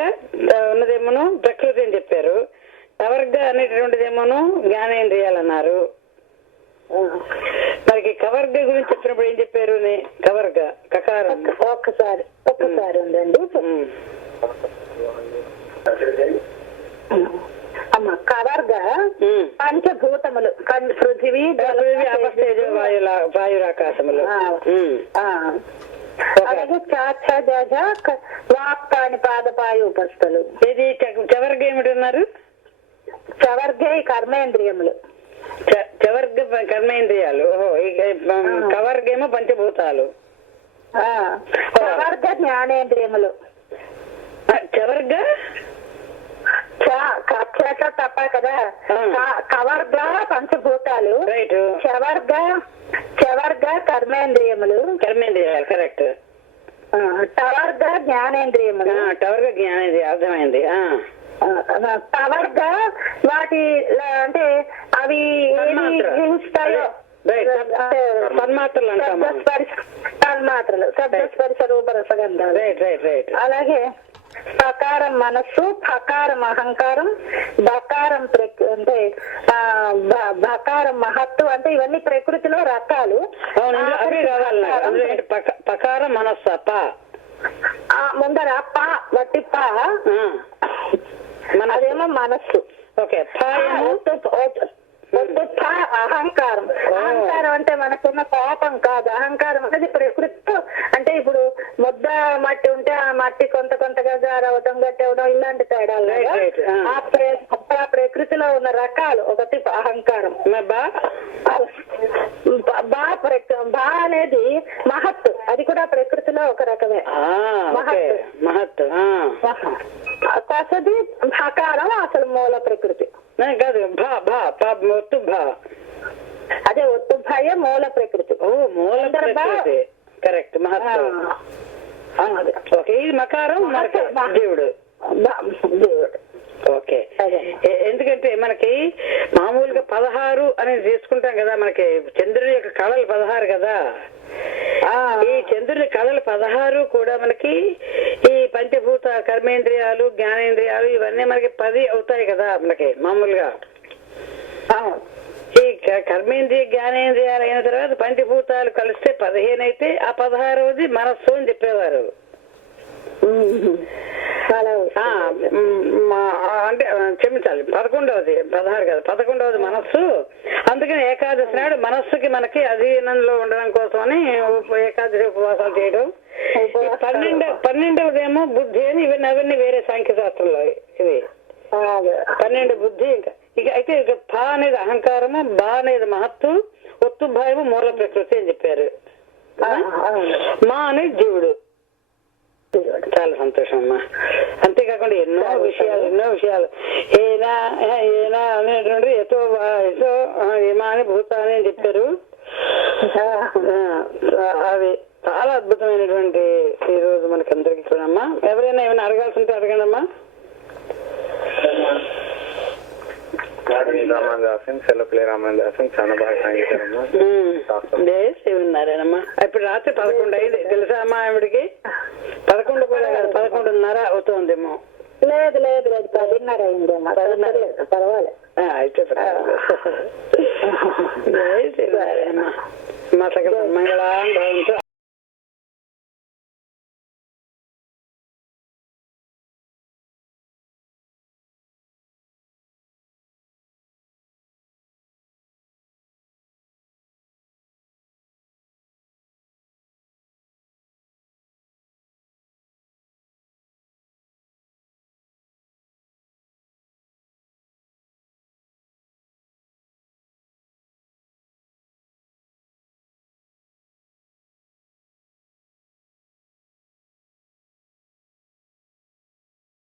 ఉన్నదేమోను ప్రకృతి అని చెప్పారు, కవర్గ అనేటటువంటిదేమోను జ్ఞానేంద్రియాలన్నారు. మనకి కవర్గ గురించి చెప్పినప్పుడు ఏం చెప్పారు? కవర్గ కకారం ఒక్కసారి ఉందండి. అమ్మ కవర్గ పంచభూతములు, పృథివీ వాయురాకాశములు, అలాగే వాక్కాని పాదపాయు ఉపస్థలు. ఇది చవర్గ ఏమిటన్నారు? చవర్గే కర్మేంద్రియములు, చవర్గ కర్మేంద్రియాలు, కవర్గేమో పంచభూతాలు, చవర్గ జ్ఞానేంద్రియములు. చవర్గ తప్ప కదా, కవర్గ పంచభూతాలు, చవర్గ కర్మేంద్రియములు, కరెక్ట్. టవర్గ జ్ఞానేంద్రియములు, టవర్గ జ్ఞానేంద్రియ అర్థమైంది. టవర్గ వాటి అంటే అవి ఇస్తాయో తన్మాత్రలు అంటాము, తన్మాత్రలు, శబ్దస్పర్శ రూపరసగంధాలు. అలాగే పకారం మనస్సు, పకారం అహంకారం, బకారం అంటే బకారం మహత్తు, అంటే ఇవన్నీ ప్రకృతిలో రకాలు. పకార మనస్సు ముందర పా వట్టి పా, అదేమో మనస్సు. ఓకే. అహంకారం, అహంకారం అంటే మనకున్న కోపం కాదు. అహంకారం అనేది ప్రకృతితో, అంటే ఇప్పుడు ముద్ద మట్టి ఉంటే ఆ మట్టి కొంత కొంతగా జారవడం, గట్టి అవడం, ఇలాంటి తేడాలు. ఆ ప్రకృతిలో ఉన్న రకాలు ఒకటి అహంకారం. బా అనేది మహత్తు, అది కూడా ప్రకృతిలో ఒక రకమే మహత్తు. కొసది భకారం అసలు మూల ప్రకృతి కాదు, అదే ఒత్తు భయ మూల ప్రకృతి. మూల ప్రకృతి కరెక్ట్. మహత్తు. ఇది మకారం జీవుడు. ఓకే. ఎందుకంటే మనకి మామూలుగా 16 అనేది తీసుకుంటాం కదా, మనకి చంద్రుని యొక్క కళలు 16 కదా. ఈ చంద్రుని కళలు 16 కూడా మనకి ఈ పంచభూత కర్మేంద్రియాలు, జ్ఞానేంద్రియాలు ఇవన్నీ మనకి 10 అవుతాయి కదా మనకి మామూలుగా. ఈ కర్మేంద్రియ జ్ఞానేంద్రియాలు అయిన తర్వాత పంచభూతాలు కలిస్తే 15 అయితే ఆ 16వది మనస్సు అని చెప్పేవారు. అంటే క్షమించాలి, 11వది 16 కదా, 11వది మనస్సు. అందుకని ఏకాదశి నాడు మనస్సుకి మనకి అధీనంలో ఉండడం కోసమని ఏకాదశి ఉపవాసాలు చేయడం. 12వదేమో బుద్ధి అని, అవన్నీ వేరే సాంఖ్య శాస్త్రంలో ఇవి 12 బుద్ధి. ఇక అయితే ఇక భా అనేది అహంకారము, బా అనేది మహత్తు, ఒత్తు భాయము మూల ప్రకృతి అని చెప్పారు. మా అనేది జీవుడు. చాలా సంతోషం అమ్మా. అంతేకాకుండా ఎన్నో విషయాలు ఏనా అనేటువంటి ఎటో ఏమాని భూతాని అని చెప్పారు. అవి చాలా అద్భుతమైనటువంటి ఈ రోజు మనకి అందరికి కూడా అమ్మా. ఎవరైనా ఏమైనా అడగాల్సి ఉంటే అడగండి అమ్మా. చాలా బాగా సాగించారమ్మా. ఉన్నారేనమ్మా. ఇప్పుడు రాత్రి 11 అయింది తెలుసా అమ్మా ఆవిడికి? 11 కూడా కాదు, 11:30 అవుతుందేమో. లేదు 10:30 అయింది అమ్మా. పర్వాలేదు అయితే మా సకల మంగళం భవంతు.